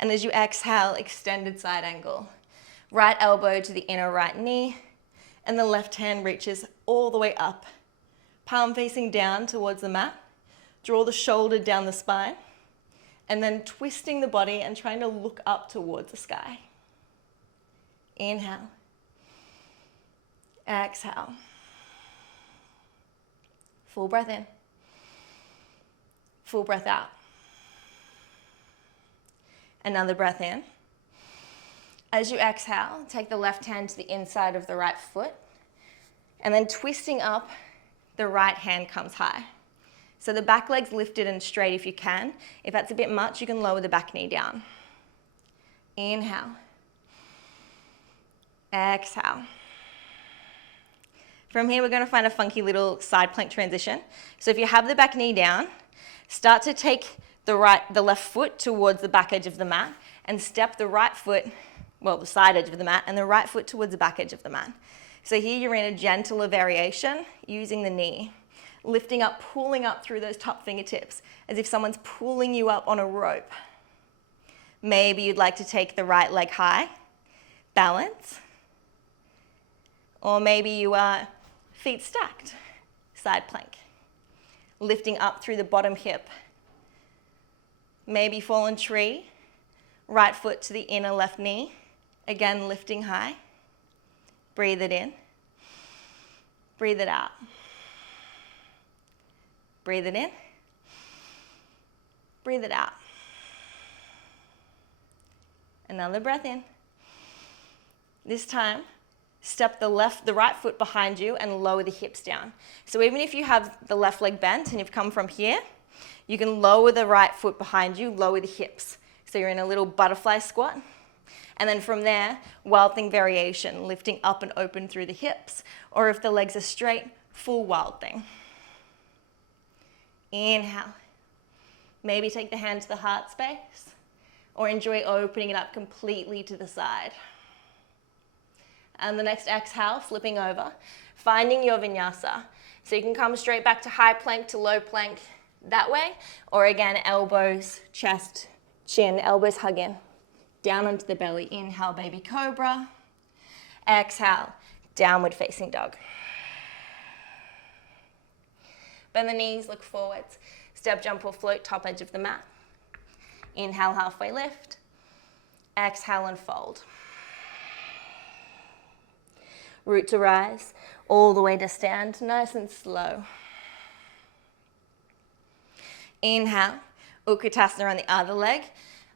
And as you exhale, extended side angle. Right elbow to the inner right knee. And the left hand reaches all the way up. Palm facing down towards the mat. Draw the shoulder down the spine. And then twisting the body and trying to look up towards the sky. Inhale. Exhale. Full breath in. Full breath out. Another breath in. As you exhale, take the left hand to the inside of the right foot. And then twisting up, the right hand comes high. So the back leg's lifted and straight if you can. If that's a bit much, you can lower the back knee down. Inhale. Exhale. From here, we're going to find a funky little side plank transition. So if you have the back knee down, start to take the left foot towards the back edge of the mat and step the right foot, well, the side edge of the mat, and the right foot towards the back edge of the mat. So here you're in a gentler variation using the knee, lifting up, pulling up through those top fingertips as if someone's pulling you up on a rope. Maybe you'd like to take the right leg high, balance. Or maybe you are feet stacked, side plank. Lifting up through the bottom hip. Maybe fallen tree, right foot to the inner left knee. Again, lifting high. Breathe it in. Breathe it out. Breathe it in. Breathe it out. Another breath in. This time, step the right foot behind you and lower the hips down. So even if you have the left leg bent and you've come from here, you can lower the right foot behind you, lower the hips. So you're in a little butterfly squat. And then from there, wild thing variation, lifting up and open through the hips. Or if the legs are straight, full wild thing. Inhale. Maybe take the hand to the heart space. Or enjoy opening it up completely to the side. And the next exhale, flipping over, finding your vinyasa. So you can come straight back to high plank to low plank that way, or again, elbows, chest, chin, elbows hug in, down onto the belly. Inhale, baby cobra. Exhale, downward facing dog. Bend the knees, look forwards. Step, jump or float, top edge of the mat. Inhale, halfway lift. Exhale and fold. Root to rise, all the way to stand, nice and slow. Inhale, Utkatasana on the other leg,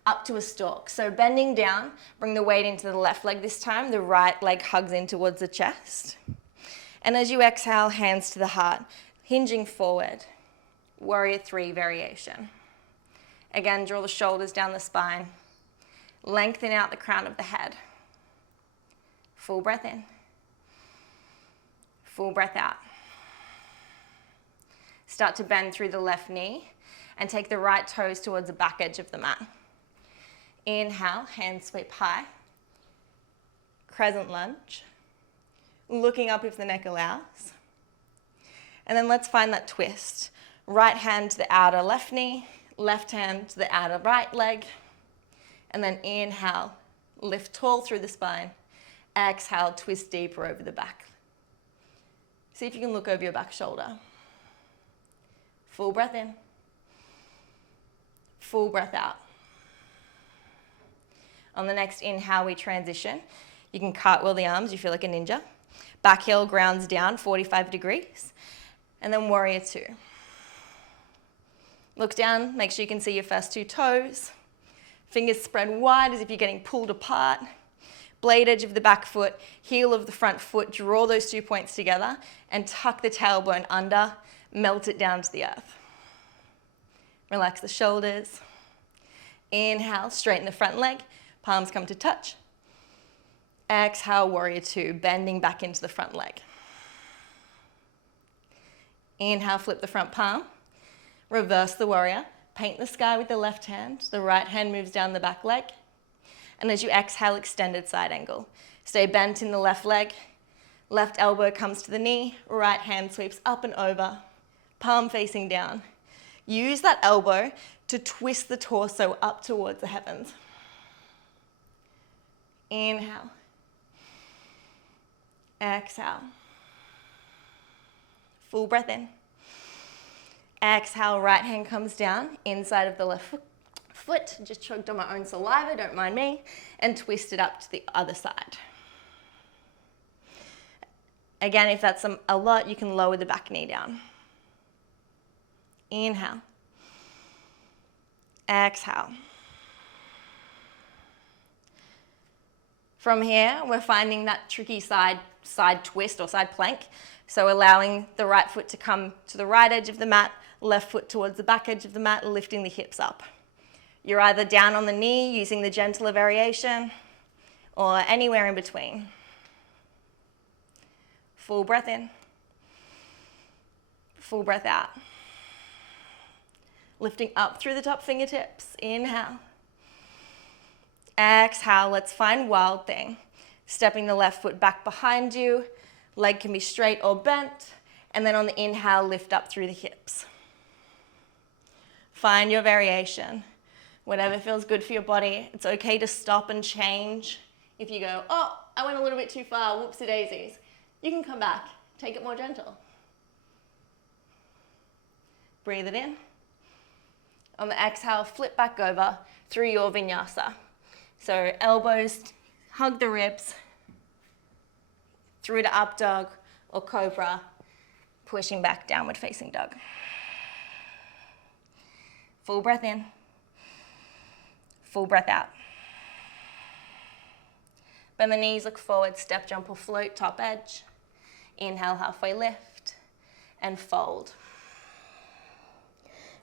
up to a stalk. So bending down, bring the weight into the left leg this time. The right leg hugs in towards the chest. And as you exhale, hands to the heart, hinging forward. Warrior 3 variation. Again, draw the shoulders down the spine. Lengthen out the crown of the head. Full breath in. Full breath out. Start to bend through the left knee and take the right toes towards the back edge of the mat. Inhale, hands sweep high. Crescent lunge. Looking up if the neck allows. And then let's find that twist. Right hand to the outer left knee, left hand to the outer right leg. And then inhale, lift tall through the spine. Exhale, twist deeper over the back. See if you can look over your back shoulder. Full breath in. Full breath out. On the next inhale, we transition. You can cartwheel the arms, you feel like a ninja. Back heel grounds down, 45 degrees. And then warrior 2. Look down, make sure you can see your first 2 toes. Fingers spread wide as if you're getting pulled apart. blade edge of the back foot, heel of the front foot, draw those 2 points together and tuck the tailbone under, melt it down to the earth. Relax the shoulders. Inhale, straighten the front leg, palms come to touch. Exhale, warrior two, bending back into the front leg. Inhale, flip the front palm. Reverse the warrior. Paint the sky with the left hand. The right hand moves down the back leg. And as you exhale, extended side angle. Stay bent in the left leg. Left elbow comes to the knee. Right hand sweeps up and over. Palm facing down. Use that elbow to twist the torso up towards the heavens. Inhale. Exhale. Full breath in. Exhale, right hand comes down, inside of the left foot. Just choked on my own saliva, don't mind me. And twist it up to the other side. Again, if that's a lot, you can lower the back knee down. Inhale. Exhale. From here, we're finding that tricky side twist or side plank. So allowing the right foot to come to the right edge of the mat, left foot towards the back edge of the mat, lifting the hips up. You're either down on the knee using the gentler variation or anywhere in between. Full breath in. Full breath out. Lifting up through the top fingertips. Inhale. Exhale, let's find wild thing. Stepping the left foot back behind you. Leg can be straight or bent. And then on the inhale, lift up through the hips. Find your variation. Whatever feels good for your body. It's okay to stop and change. If you go, oh, I went a little bit too far, whoopsie daisies. You can come back, take it more gentle. Breathe it in. On the exhale, flip back over through your vinyasa. So elbows hug the ribs, through to up dog or cobra, pushing back, downward facing dog. Full breath in, full breath out. Bend the knees, look forward, step, jump or float, top edge. Inhale, halfway lift and fold.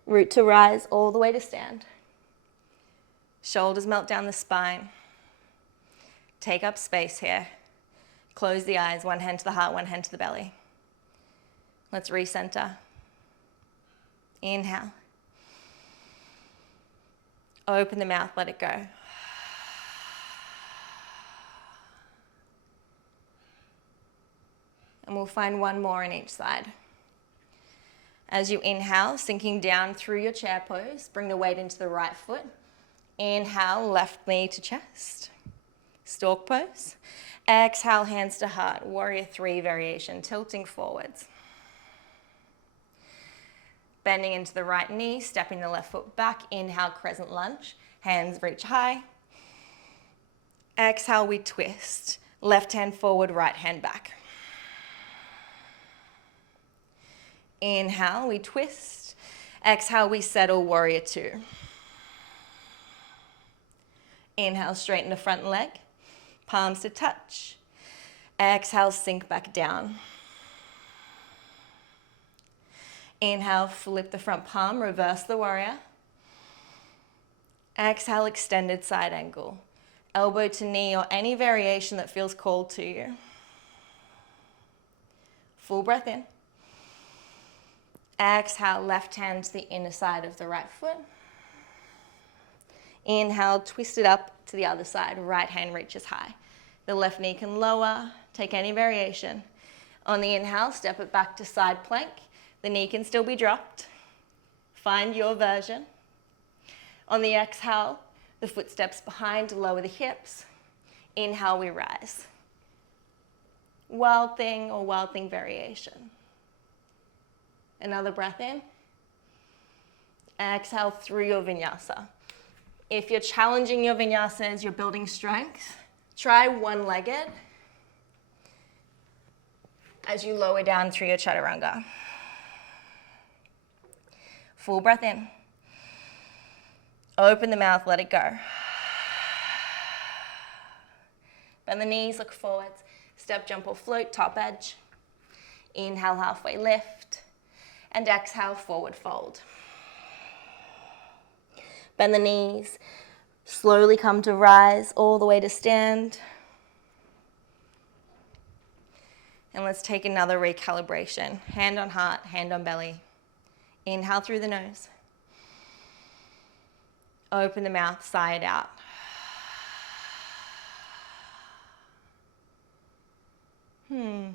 Root to rise all the way to stand. Shoulders melt down the spine. Take up space here. Close the eyes, one hand to the heart, one hand to the belly. Let's recenter. Inhale. Open the mouth, let it go. And we'll find one more on each side. As you inhale, sinking down through your chair pose, bring the weight into the right foot. Inhale, left knee to chest. Stork pose. Exhale, hands to heart. Warrior three variation, tilting forwards. Bending into the right knee, stepping the left foot back. Inhale, crescent lunge. Hands reach high. Exhale, we twist. Left hand forward, right hand back. Inhale, we twist. Exhale, we settle, warrior two. Inhale, straighten the front leg. Palms to touch. Exhale, sink back down. Inhale, flip the front palm, reverse the warrior. Exhale, extended side angle. Elbow to knee or any variation that feels called to you. Full breath in. Exhale, left hand to the inner side of the right foot. Inhale, twist it up to the other side. Right hand reaches high. The left knee can lower. Take any variation. On the inhale, step it back to side plank. The knee can still be dropped. Find your version. On the exhale, the foot steps behind to lower the hips. Inhale, we rise. Wild thing or wild thing variation. Another breath in. Exhale through your vinyasa. If you're challenging your vinyasas, you're building strength, try one-legged as you lower down through your chaturanga. Full breath in. Open the mouth, let it go. Bend the knees, look forwards. Step, jump or float, top edge. Inhale, halfway lift. And exhale, forward fold. Bend the knees. Slowly come to rise all the way to stand. And let's take another recalibration. Hand on heart, hand on belly. Inhale through the nose. Open the mouth, sigh it out. And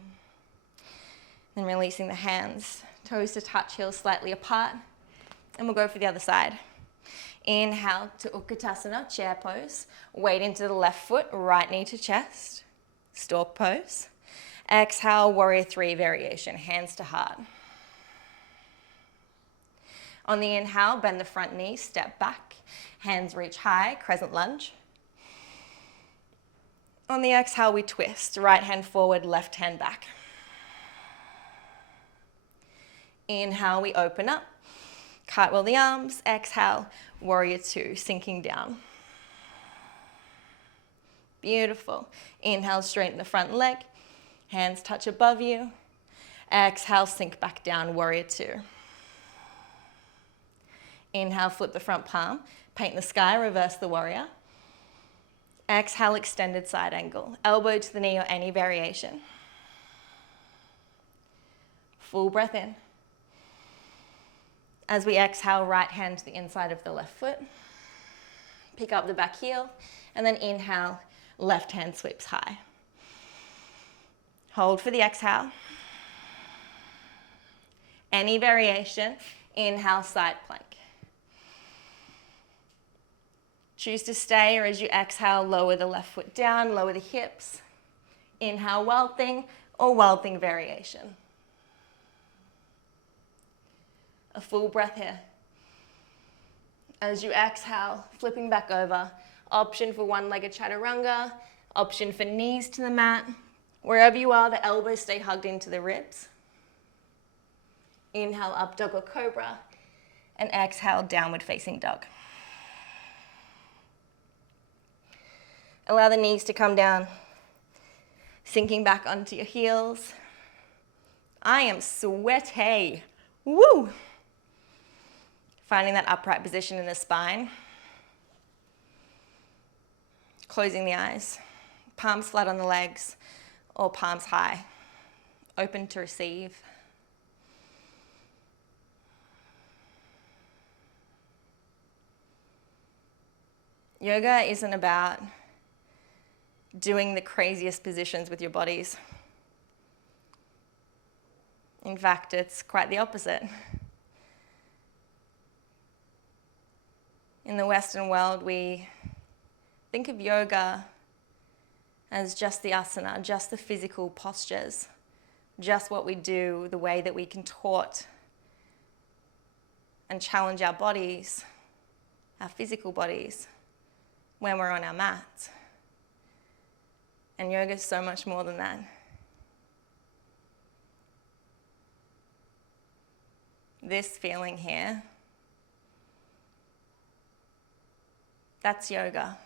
releasing the hands, toes to touch, heels slightly apart. And we'll go for the other side. Inhale to Utkatasana, chair pose. Weight into the left foot, right knee to chest. Stork pose. Exhale, warrior three variation, hands to heart. On the inhale, bend the front knee, step back. Hands reach high, crescent lunge. On the exhale, we twist. Right hand forward, left hand back. Inhale, we open up. Cartwheel the arms. Exhale, warrior two, sinking down. Beautiful. Inhale, straighten the front leg. Hands touch above you. Exhale, sink back down, warrior two. Inhale, flip the front palm. Paint the sky, reverse the warrior. Exhale, extended side angle. Elbow to the knee or any variation. Full breath in. As we exhale, right hand to the inside of the left foot. Pick up the back heel. And then inhale, left hand sweeps high. Hold for the exhale. Any variation. Inhale, side plank. Choose to stay, or as you exhale, lower the left foot down, lower the hips. Inhale, wild thing or wild thing variation. A full breath here. As you exhale, flipping back over. Option for one-legged chaturanga. Option for knees to the mat. Wherever you are, the elbows stay hugged into the ribs. Inhale, up dog or cobra. And exhale, downward facing dog. Allow the knees to come down, sinking back onto your heels. I am sweaty. Woo! Finding that upright position in the spine. Closing the eyes. Palms flat on the legs or palms high. Open to receive. Yoga isn't about doing the craziest positions with your bodies. In fact, it's quite the opposite. In the Western world, we think of yoga as just the asana, just the physical postures, just what we do, the way that we contort and challenge our bodies, our physical bodies, when we're on our mats. And yoga is so much more than that. This feeling here, that's yoga.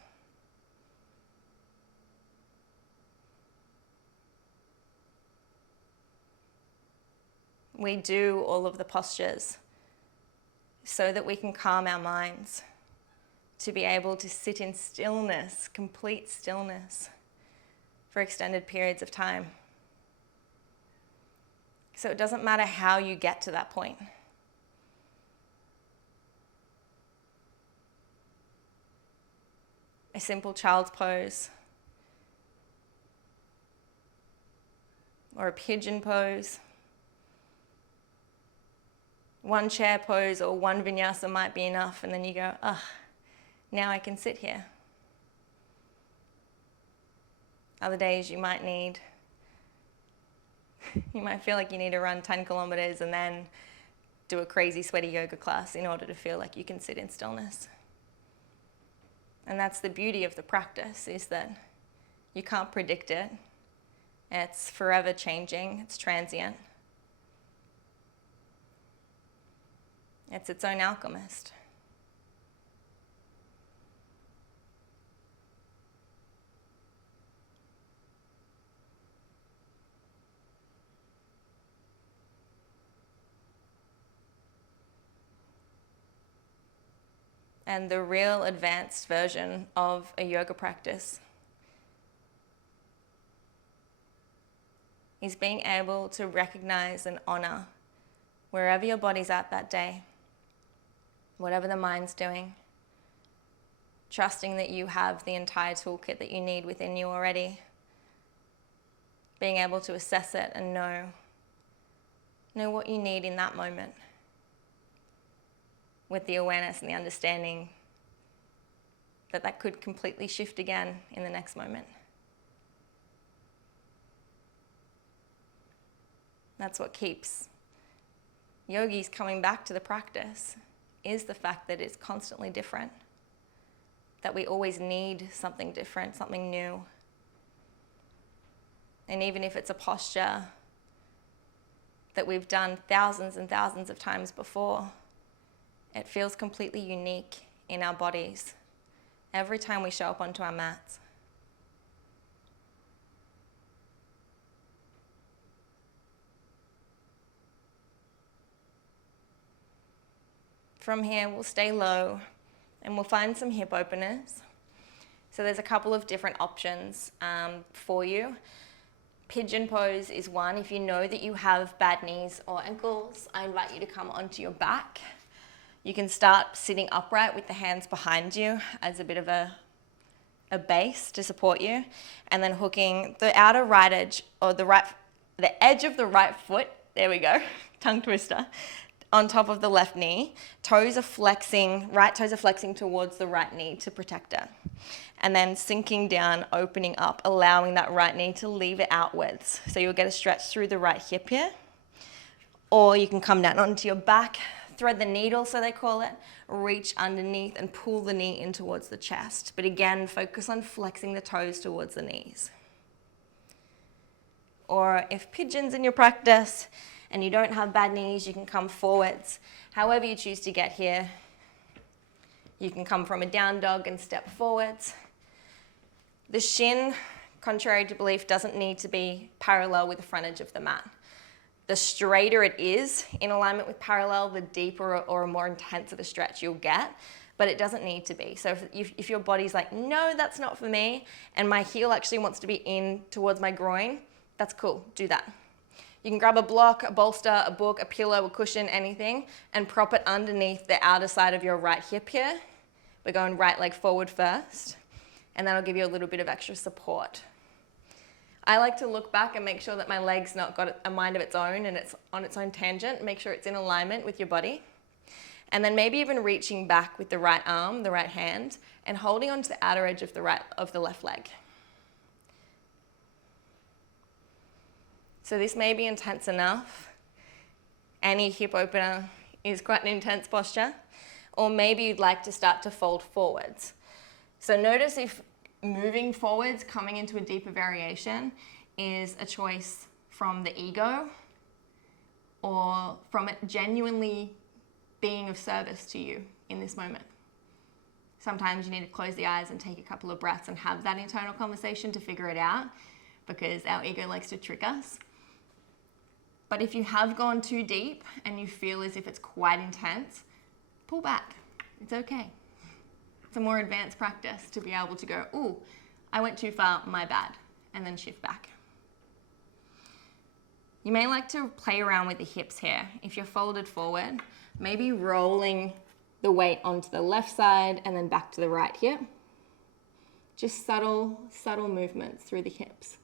We do all of the postures so that we can calm our minds, to be able to sit in stillness, complete stillness, for extended periods of time. So it doesn't matter how you get to that point. A simple child's pose, or a pigeon pose. One chair pose or one vinyasa might be enough, and then you go, now I can sit here. Other days you might feel like you need to run 10 kilometers and then do a crazy sweaty yoga class in order to feel like you can sit in stillness. And that's the beauty of the practice, is that you can't predict it. It's forever changing, it's transient. It's its own alchemist. and the real advanced version of a yoga practice is being able to recognize and honor wherever your body's at that day, whatever the mind's doing, trusting that you have the entire toolkit that you need within you already, being able to assess it and know what you need in that moment, with the awareness and the understanding that that could completely shift again in the next moment. That's what keeps yogis coming back to the practice, is the fact that it's constantly different, that we always need something different, something new. And even if it's a posture that we've done thousands and thousands of times before, it feels completely unique in our bodies every time we show up onto our mats. From here, we'll stay low and we'll find some hip openers. So there's a couple of different options for you. Pigeon pose is one. If you know that you have bad knees or ankles, I invite you to come onto your back. You can start sitting upright with the hands behind you as a bit of a base to support you, and then hooking the outer right edge, or the edge of the right foot, there we go, tongue twister, on top of the left knee. Right toes are flexing towards the right knee to protect it. And then sinking down, opening up, allowing that right knee to leave it outwards. So you'll get a stretch through the right hip here. Or you can come down onto your back, thread the needle, so they call it, reach underneath and pull the knee in towards the chest. But again, focus on flexing the toes towards the knees. Or if pigeon's in your practice and you don't have bad knees, you can come forwards. However you choose to get here, you can come from a down dog and step forwards. The shin, contrary to belief, doesn't need to be parallel with the front edge of the mat. The straighter it is in alignment with parallel, the deeper or more intense of a stretch you'll get, but it doesn't need to be. So if your body's like, no, that's not for me, and my heel actually wants to be in towards my groin, that's cool, do that. You can grab a block, a bolster, a book, a pillow, a cushion, anything, and prop it underneath the outer side of your right hip here. We're going right leg forward first, and that'll give you a little bit of extra support. I like to look back and make sure that my leg's not got a mind of its own and it's on its own tangent. Make sure it's in alignment with your body. And then maybe even reaching back with the right arm, the right hand, and holding onto the outer edge of the left leg. So this may be intense enough. Any hip opener is quite an intense posture. Or maybe you'd like to start to fold forwards. So notice if moving forwards, coming into a deeper variation, is a choice from the ego or from it genuinely being of service to you in this moment. Sometimes you need to close the eyes and take a couple of breaths and have that internal conversation to figure it out, because our ego likes to trick us. But if you have gone too deep and you feel as if it's quite intense, pull back. It's okay. It's a more advanced practice to be able to go, ooh, I went too far, my bad, and then shift back. You may like to play around with the hips here. If you're folded forward, maybe rolling the weight onto the left side and then back to the right hip. Just subtle movements through the hips.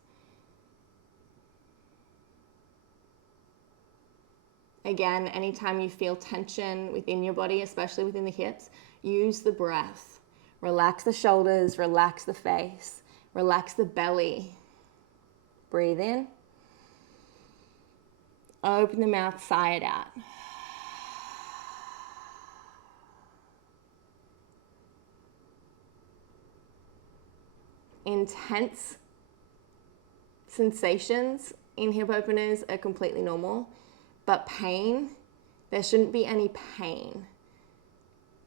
Again, anytime you feel tension within your body, especially within the hips, use the breath. Relax the shoulders, relax the face, relax the belly. Breathe in. Open the mouth, sigh it out. Intense sensations in hip openers are completely normal, but pain, there shouldn't be any pain.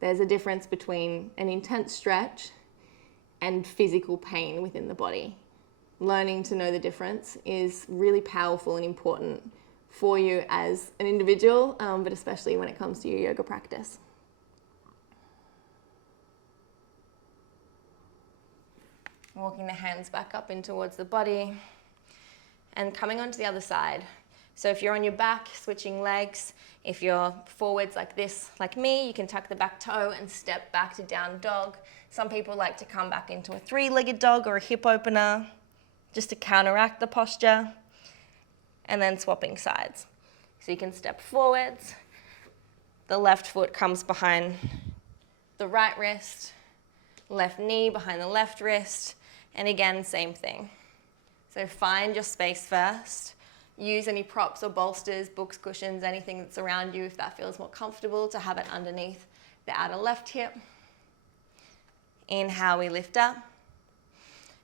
There's a difference between an intense stretch and physical pain within the body. Learning to know the difference is really powerful and important for you as an individual, but especially when it comes to your yoga practice. Walking the hands back up in towards the body and coming onto the other side. So if you're on your back, switching legs. If you're forwards like this, like me, you can tuck the back toe and step back to down dog. Some people like to come back into a three-legged dog or a hip opener just to counteract the posture. And then swapping sides. So you can step forwards. The left foot comes behind the right wrist. Left knee behind the left wrist. And again, same thing. So find your space first. Use any props or bolsters, books, cushions, anything that's around you if that feels more comfortable to have it underneath the outer left hip. Inhale, we lift up.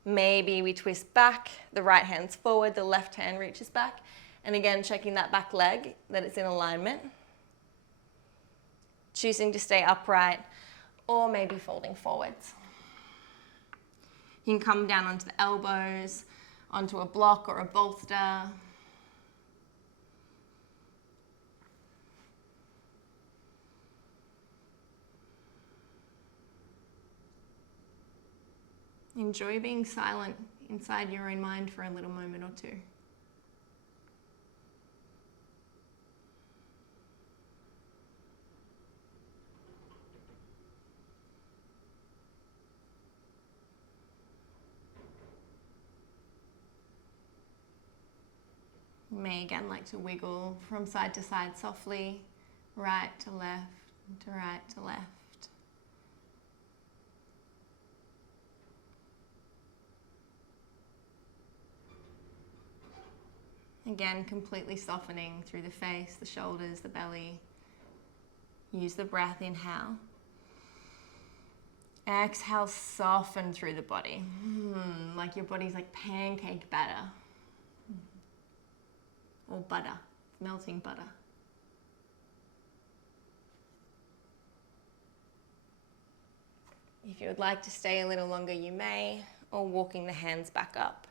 Maybe we twist back, the right hand's forward, the left hand reaches back. And again, checking that back leg, that it's in alignment. Choosing to stay upright or maybe folding forwards. You can come down onto the elbows, onto a block or a bolster. Enjoy being silent inside your own mind for a little moment or two. You may again like to wiggle from side to side softly, right to left, to right to left. Again, completely softening through the face, the shoulders, the belly. Use the breath, inhale. Exhale, soften through the body. Like your body's like pancake batter. Or butter, melting butter. If you would like to stay a little longer, you may, or walking the hands back up.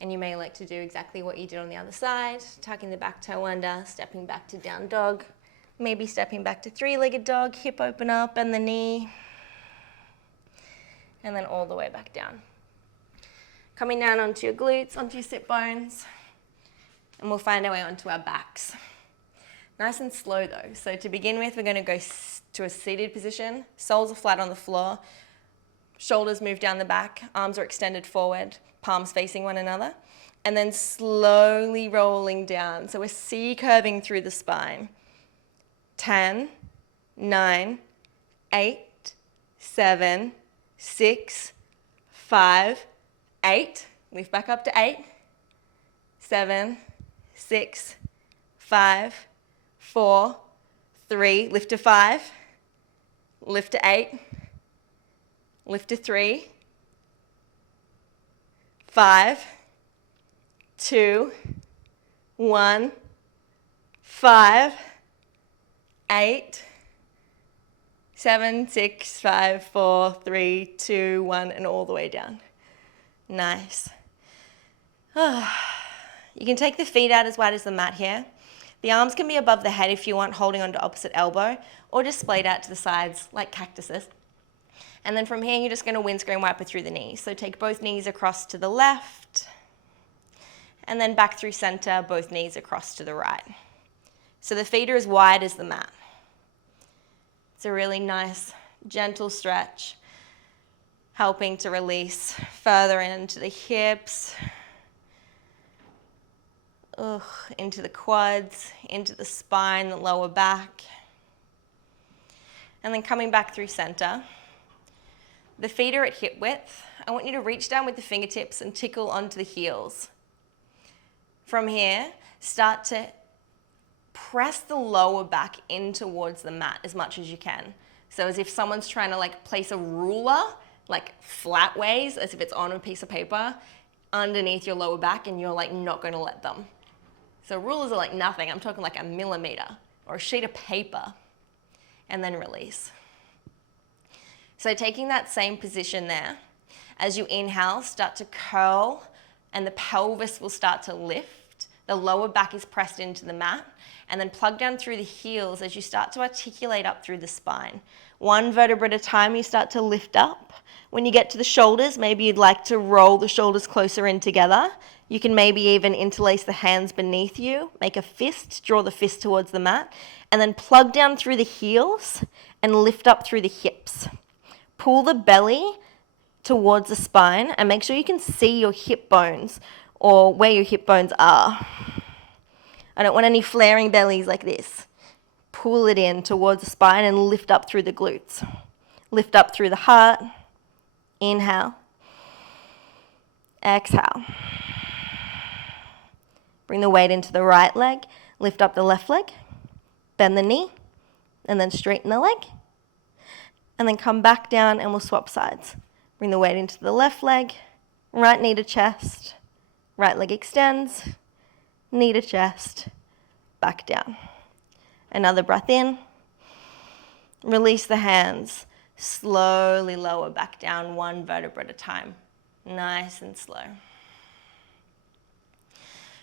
And you may like to do exactly what you did on the other side, tucking the back toe under, stepping back to down dog, maybe stepping back to three-legged dog, hip open up, and the knee, and then all the way back down. Coming down onto your glutes, onto your sit bones, and we'll find our way onto our backs. Nice and slow though. So to begin with, we're going to go to a seated position, soles are flat on the floor, shoulders move down the back, arms are extended forward, palms facing one another, and then slowly rolling down. So we're C-curving through the spine. 10, 9, 8, 7, 6, 5, 8. Lift back up to 8, 7, 6, 5, 4, 3. Lift to 5, lift to 8, lift to 3, 5, 2, 1, 5, 8, 7, 6, 5, 4, 3, 2, 1, and all the way down. Nice. You can take the feet out as wide as the mat here. The arms can be above the head if you want, holding onto opposite elbow, or just splayed out to the sides like cactuses. And then from here, you're just going to windscreen wiper through the knees. So take both knees across to the left, and then back through center, both knees across to the right. So the feet are as wide as the mat. It's a really nice, gentle stretch, helping to release further into the hips, into the quads, into the spine, the lower back. And then coming back through center. The feet are at hip width. I want you to reach down with the fingertips and tickle onto the heels. From here, start to press the lower back in towards the mat as much as you can. So as if someone's trying to like place a ruler, like flat ways, as if it's on a piece of paper, underneath your lower back, and you're like not going to let them. So rulers are like nothing. I'm talking like a millimeter or a sheet of paper, and then release. So taking that same position there, as you inhale, start to curl, and the pelvis will start to lift. The lower back is pressed into the mat, and then plug down through the heels as you start to articulate up through the spine. One vertebra at a time, you start to lift up. When you get to the shoulders, maybe you'd like to roll the shoulders closer in together. You can maybe even interlace the hands beneath you, make a fist, draw the fist towards the mat, and then plug down through the heels and lift up through the hips. Pull the belly towards the spine and make sure you can see your hip bones or where your hip bones are. I don't want any flaring bellies like this. Pull it in towards the spine and lift up through the glutes. Lift up through the heart. Inhale. Exhale. Bring the weight into the right leg. Lift up the left leg. Bend the knee. And then straighten the leg. And then come back down and we'll swap sides. Bring the weight into the left leg. Right knee to chest. Right leg extends. Knee to chest. Back down. Another breath in. Release the hands. Slowly lower back down, one vertebra at a time. Nice and slow.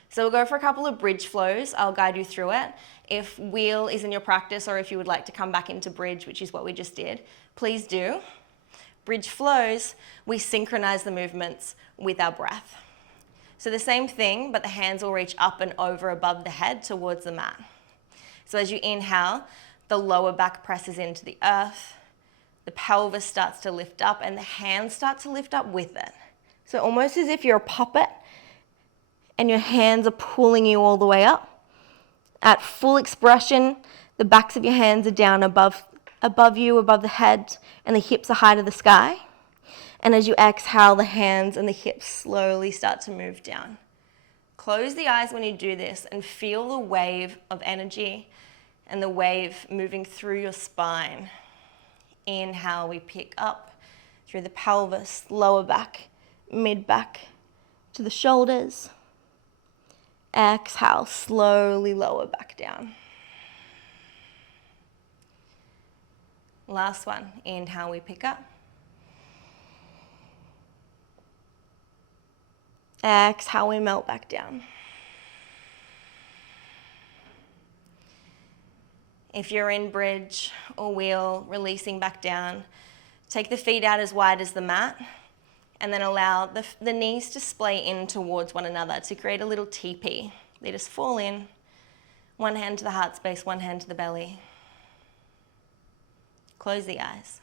So we'll go for a couple of bridge flows. I'll guide you through it. If wheel is in your practice or if you would like to come back into bridge, which is what we just did, please do. Bridge flows, we synchronize the movements with our breath. So the same thing, but the hands will reach up and over above the head towards the mat. So as you inhale, the lower back presses into the earth, the pelvis starts to lift up and the hands start to lift up with it. So almost as if you're a puppet and your hands are pulling you all the way up. At full expression, the backs of your hands are down above you, above the head, and the hips are high to the sky. And as you exhale, the hands and the hips slowly start to move down. Close the eyes when you do this and feel the wave of energy and the wave moving through your spine. Inhale, we pick up through the pelvis, lower back, mid back to the shoulders. Exhale, slowly lower back down. Last one. Inhale, we pick up. Exhale, we melt back down. If you're in bridge or wheel, releasing back down, take the feet out as wide as the mat and then allow the knees to splay in towards one another to create a little teepee. They just fall in, one hand to the heart space, one hand to the belly. Close the eyes.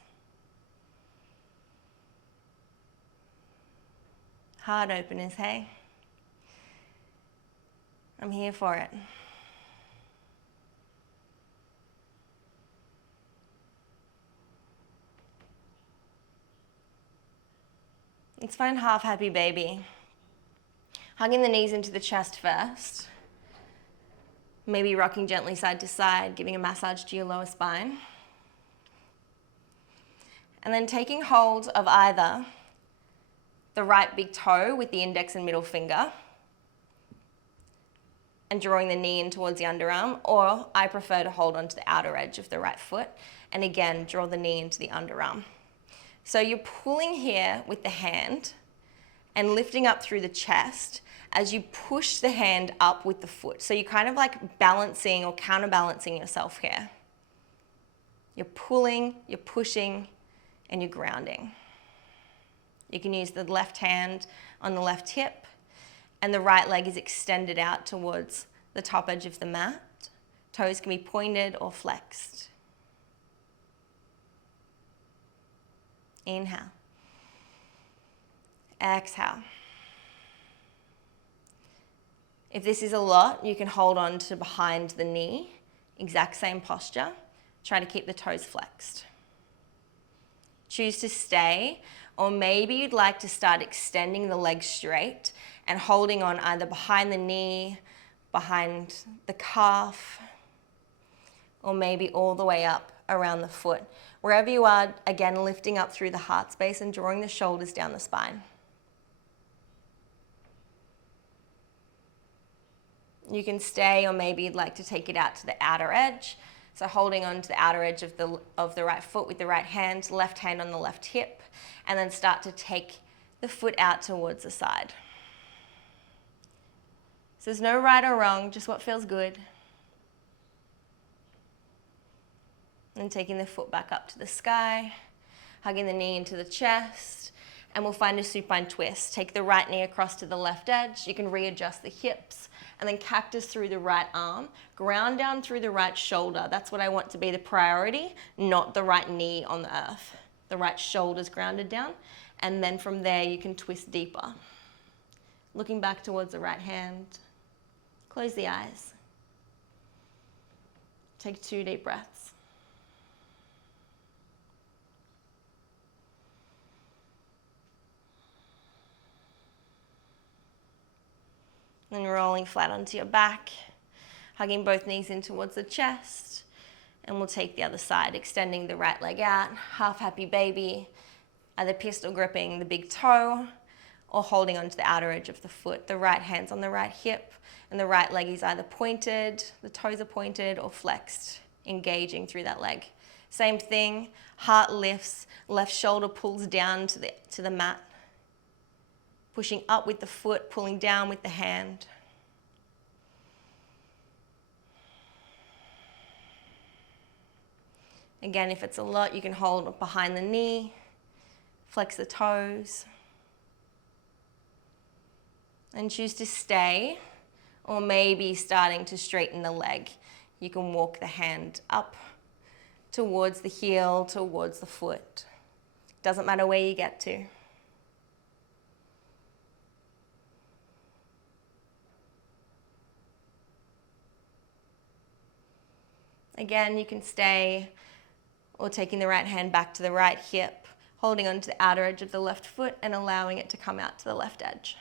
Heart openers, hey? I'm here for it. Let's find half happy baby. Hugging the knees into the chest first. Maybe rocking gently side to side, giving a massage to your lower spine. And then taking hold of either the right big toe with the index and middle finger and drawing the knee in towards the underarm, or I prefer to hold onto the outer edge of the right foot and again draw the knee into the underarm. So you're pulling here with the hand and lifting up through the chest as you push the hand up with the foot. So you're kind of like balancing or counterbalancing yourself here. You're pulling, you're pushing, and you're grounding. You can use the left hand on the left hip and the right leg is extended out towards the top edge of the mat. Toes can be pointed or flexed. Inhale. Exhale. If this is a lot, you can hold on to behind the knee, exact same posture. Try to keep the toes flexed. Choose to stay, or maybe you'd like to start extending the legs straight and holding on either behind the knee, behind the calf, or maybe all the way up around the foot. Wherever you are, again, lifting up through the heart space and drawing the shoulders down the spine. You can stay, or maybe you'd like to take it out to the outer edge. So holding on to the outer edge of the right foot with the right hand, left hand on the left hip, and then start to take the foot out towards the side. So there's no right or wrong, just what feels good. And taking the foot back up to the sky, hugging the knee into the chest, and we'll find a supine twist. Take the right knee across to the left edge. You can readjust the hips, and then cactus through the right arm. Ground down through the right shoulder. That's what I want to be the priority, not the right knee on the earth. The right shoulder's grounded down, and then from there you can twist deeper. Looking back towards the right hand. Close the eyes. Take 2 deep breaths. Then rolling flat onto your back, hugging both knees in towards the chest, and we'll take the other side, extending the right leg out, half happy baby, either pistol gripping the big toe or holding onto the outer edge of the foot. The right hand's on the right hip, and the right leg is either pointed, the toes are pointed, or flexed, engaging through that leg. Same thing, heart lifts, left shoulder pulls down to the mat, pushing up with the foot, pulling down with the hand. Again, if it's a lot, you can hold behind the knee, flex the toes, and choose to stay, or maybe starting to straighten the leg. You can walk the hand up towards the heel, towards the foot. Doesn't matter where you get to. Again, you can stay, or taking the right hand back to the right hip, holding onto the outer edge of the left foot and allowing it to come out to the left edge.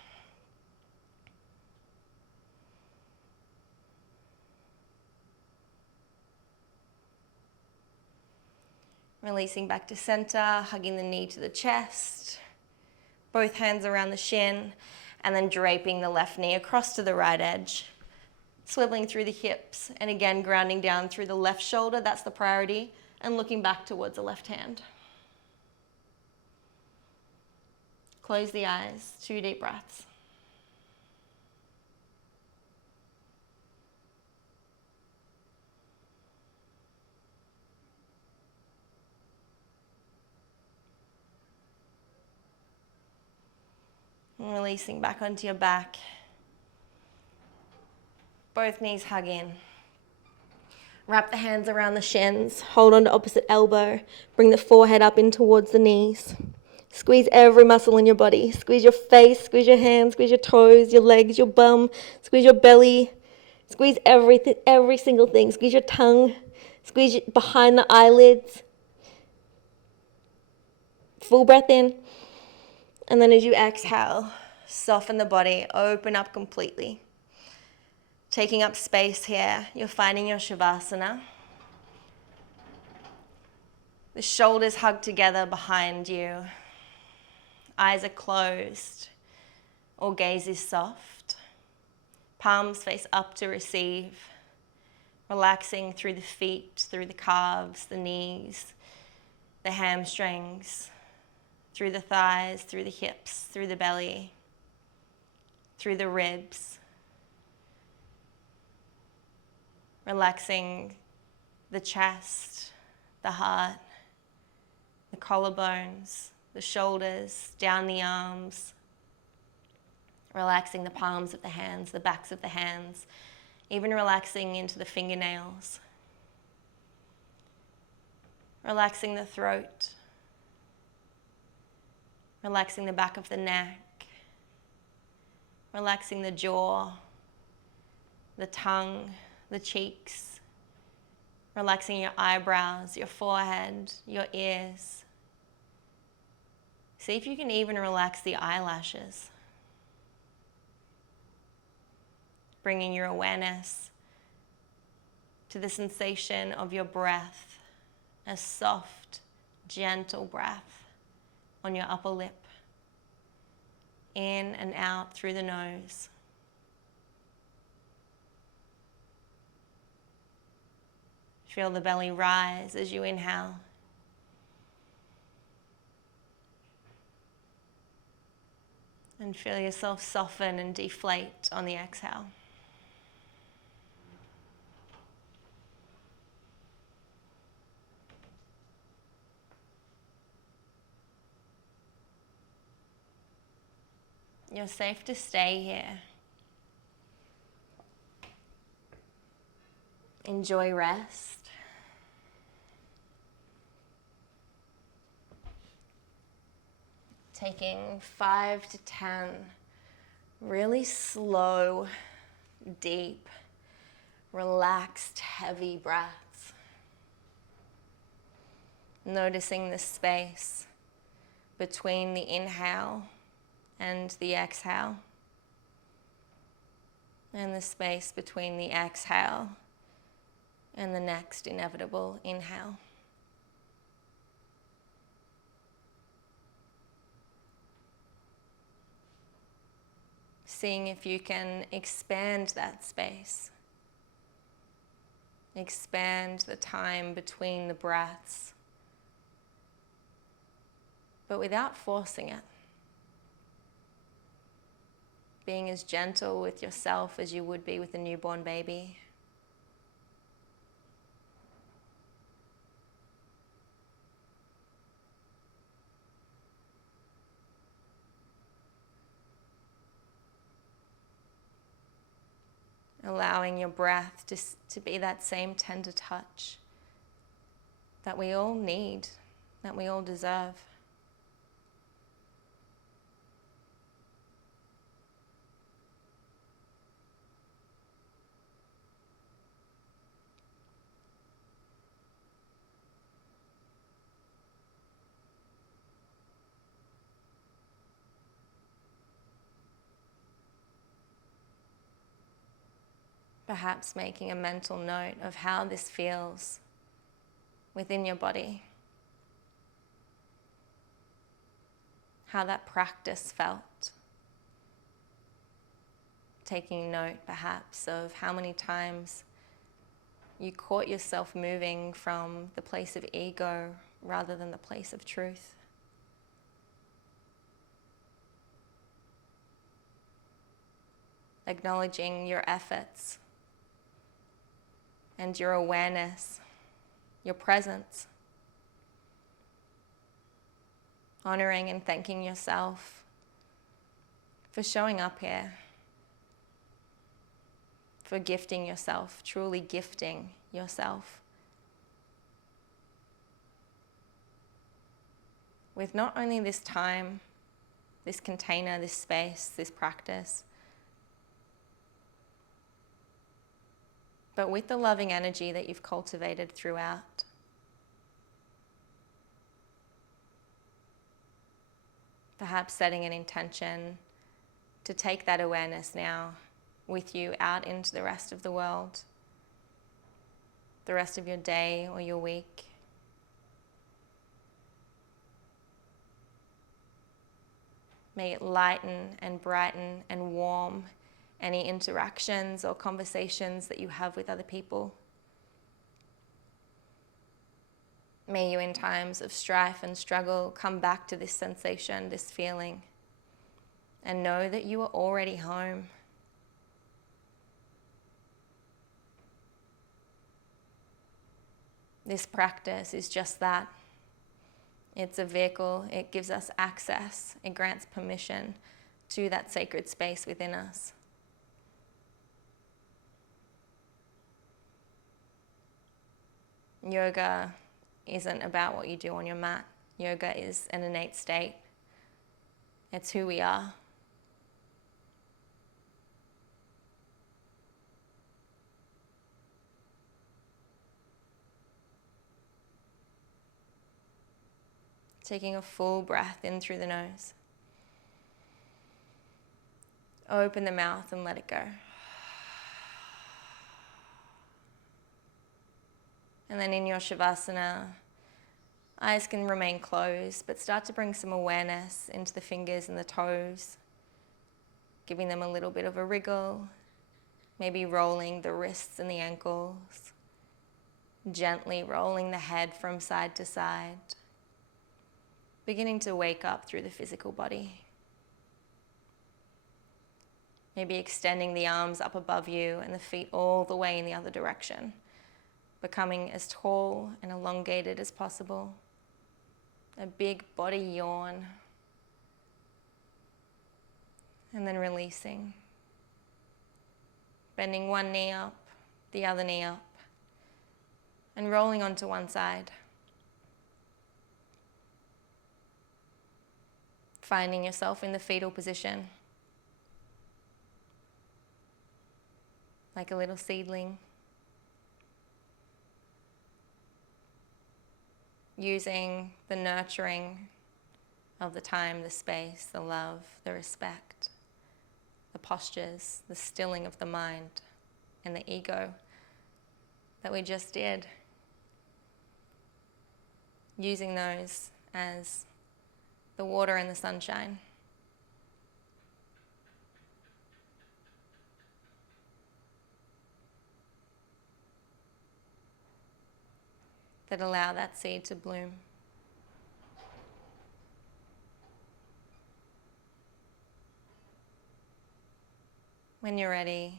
Releasing back to center, hugging the knee to the chest, both hands around the shin, and then draping the left knee across to the right edge. Swiveling through the hips, and again grounding down through the left shoulder, that's the priority, and looking back towards the left hand. Close the eyes, 2 deep breaths. And releasing back onto your back. Both knees hug in. Wrap the hands around the shins, hold on to opposite elbow, bring the forehead up in towards the knees. Squeeze every muscle in your body. Squeeze your face, squeeze your hands, squeeze your toes, your legs, your bum, squeeze your belly. Squeeze everything, every single thing. Squeeze your tongue, squeeze behind the eyelids. Full breath in. And then as you exhale, soften the body, open up completely. Taking up space here, you're finding your Shavasana. The shoulders hug together behind you. Eyes are closed, or gaze is soft. Palms face up to receive. Relaxing through the feet, through the calves, the knees, the hamstrings, through the thighs, through the hips, through the belly, through the ribs. Relaxing the chest, the heart, the collarbones, the shoulders, down the arms. Relaxing the palms of the hands, the backs of the hands, even relaxing into the fingernails. Relaxing the throat. Relaxing the back of the neck. Relaxing the jaw, the tongue, the cheeks, relaxing your eyebrows, your forehead, your ears. See if you can even relax the eyelashes. Bringing your awareness to the sensation of your breath, a soft, gentle breath on your upper lip, in and out through the nose. Feel the belly rise as you inhale. And feel yourself soften and deflate on the exhale. You're safe to stay here. Enjoy rest. Taking 5 to 10 really slow, deep, relaxed, heavy breaths. Noticing the space between the inhale and the exhale, and the space between the exhale and the next inevitable inhale. Seeing if you can expand that space. Expand the time between the breaths, but without forcing it. Being as gentle with yourself as you would be with a newborn baby. Allowing your breath to be that same tender touch that we all need, that we all deserve. Perhaps making a mental note of how this feels within your body. How that practice felt. Taking note perhaps of how many times you caught yourself moving from the place of ego rather than the place of truth. Acknowledging your efforts and your awareness, your presence. Honoring and thanking yourself for showing up here, for gifting yourself, truly gifting yourself with not only this time, this container, this space, this practice, but with the loving energy that you've cultivated throughout. Perhaps setting an intention to take that awareness now with you out into the rest of the world, the rest of your day or your week. May it lighten and brighten and warm any interactions or conversations that you have with other people. May you, in times of strife and struggle, come back to this sensation, this feeling, and know that you are already home. This practice is just that. It's a vehicle. It gives us access. It grants permission to that sacred space within us. Yoga isn't about what you do on your mat. Yoga is an innate state. It's who we are. Taking a full breath in through the nose. Open the mouth and let it go. And then in your Shavasana, eyes can remain closed, but start to bring some awareness into the fingers and the toes, giving them a little bit of a wriggle, maybe rolling the wrists and the ankles, gently rolling the head from side to side, beginning to wake up through the physical body. Maybe extending the arms up above you and the feet all the way in the other direction, becoming as tall and elongated as possible. A big body yawn. And then releasing. Bending one knee up, the other knee up, and rolling onto one side. Finding yourself in the fetal position, like a little seedling. Using the nurturing of the time, the space, the love, the respect, the postures, the stilling of the mind and the ego that we just did. Using those as the water and the sunshine. That allow that seed to bloom. When you're ready,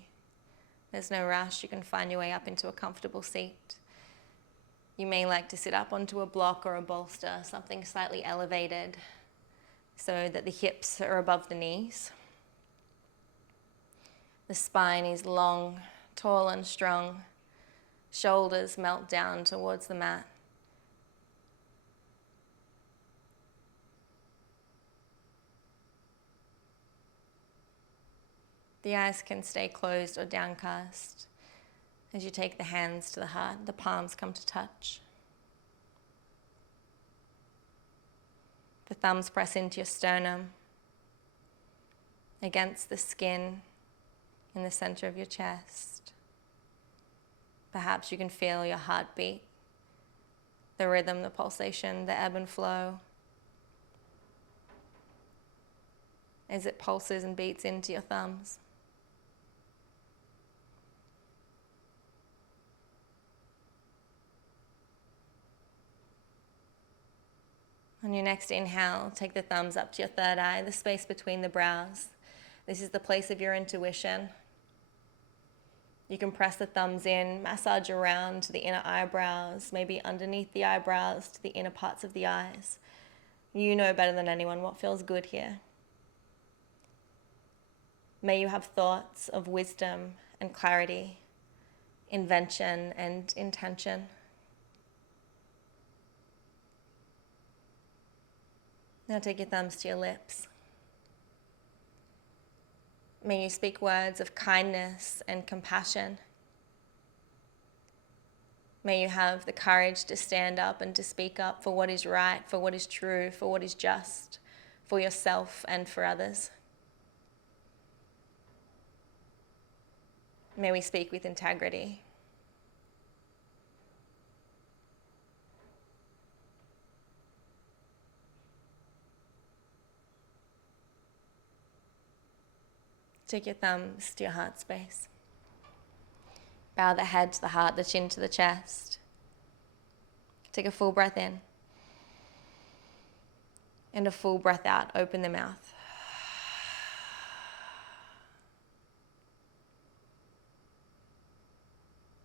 there's no rush. You can find your way up into a comfortable seat. You may like to sit up onto a block or a bolster, something slightly elevated so that the hips are above the knees. The spine is long, tall and strong. Shoulders melt down towards the mat. The eyes can stay closed or downcast. As you take the hands to the heart, the palms come to touch. The thumbs press into your sternum, against the skin in the center of your chest. Perhaps you can feel your heartbeat, the rhythm, the pulsation, the ebb and flow, as it pulses and beats into your thumbs. On your next inhale, take the thumbs up to your third eye, the space between the brows. This is the place of your intuition. You can press the thumbs in, massage around to the inner eyebrows, maybe underneath the eyebrows to the inner parts of the eyes. You know better than anyone what feels good here. May you have thoughts of wisdom and clarity, invention and intention. Now take your thumbs to your lips. May you speak words of kindness and compassion. May you have the courage to stand up and to speak up for what is right, for what is true, for what is just, for yourself and for others. May we speak with integrity. Take your thumbs to your heart space. Bow the head to the heart, the chin to the chest. Take a full breath in. And a full breath out. Open the mouth.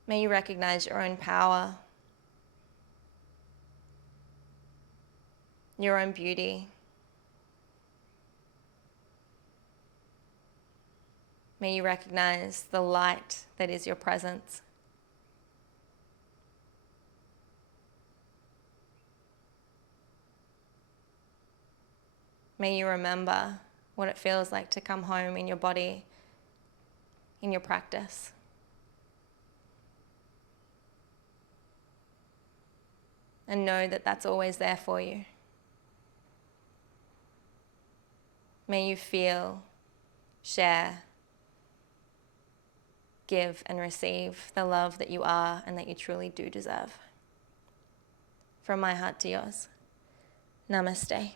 May you recognize your own power, your own beauty. May you recognize the light that is your presence. May you remember what it feels like to come home in your body, in your practice. And know that that's always there for you. May you feel, share, give and receive the love that you are and that you truly do deserve. From my heart to yours, namaste.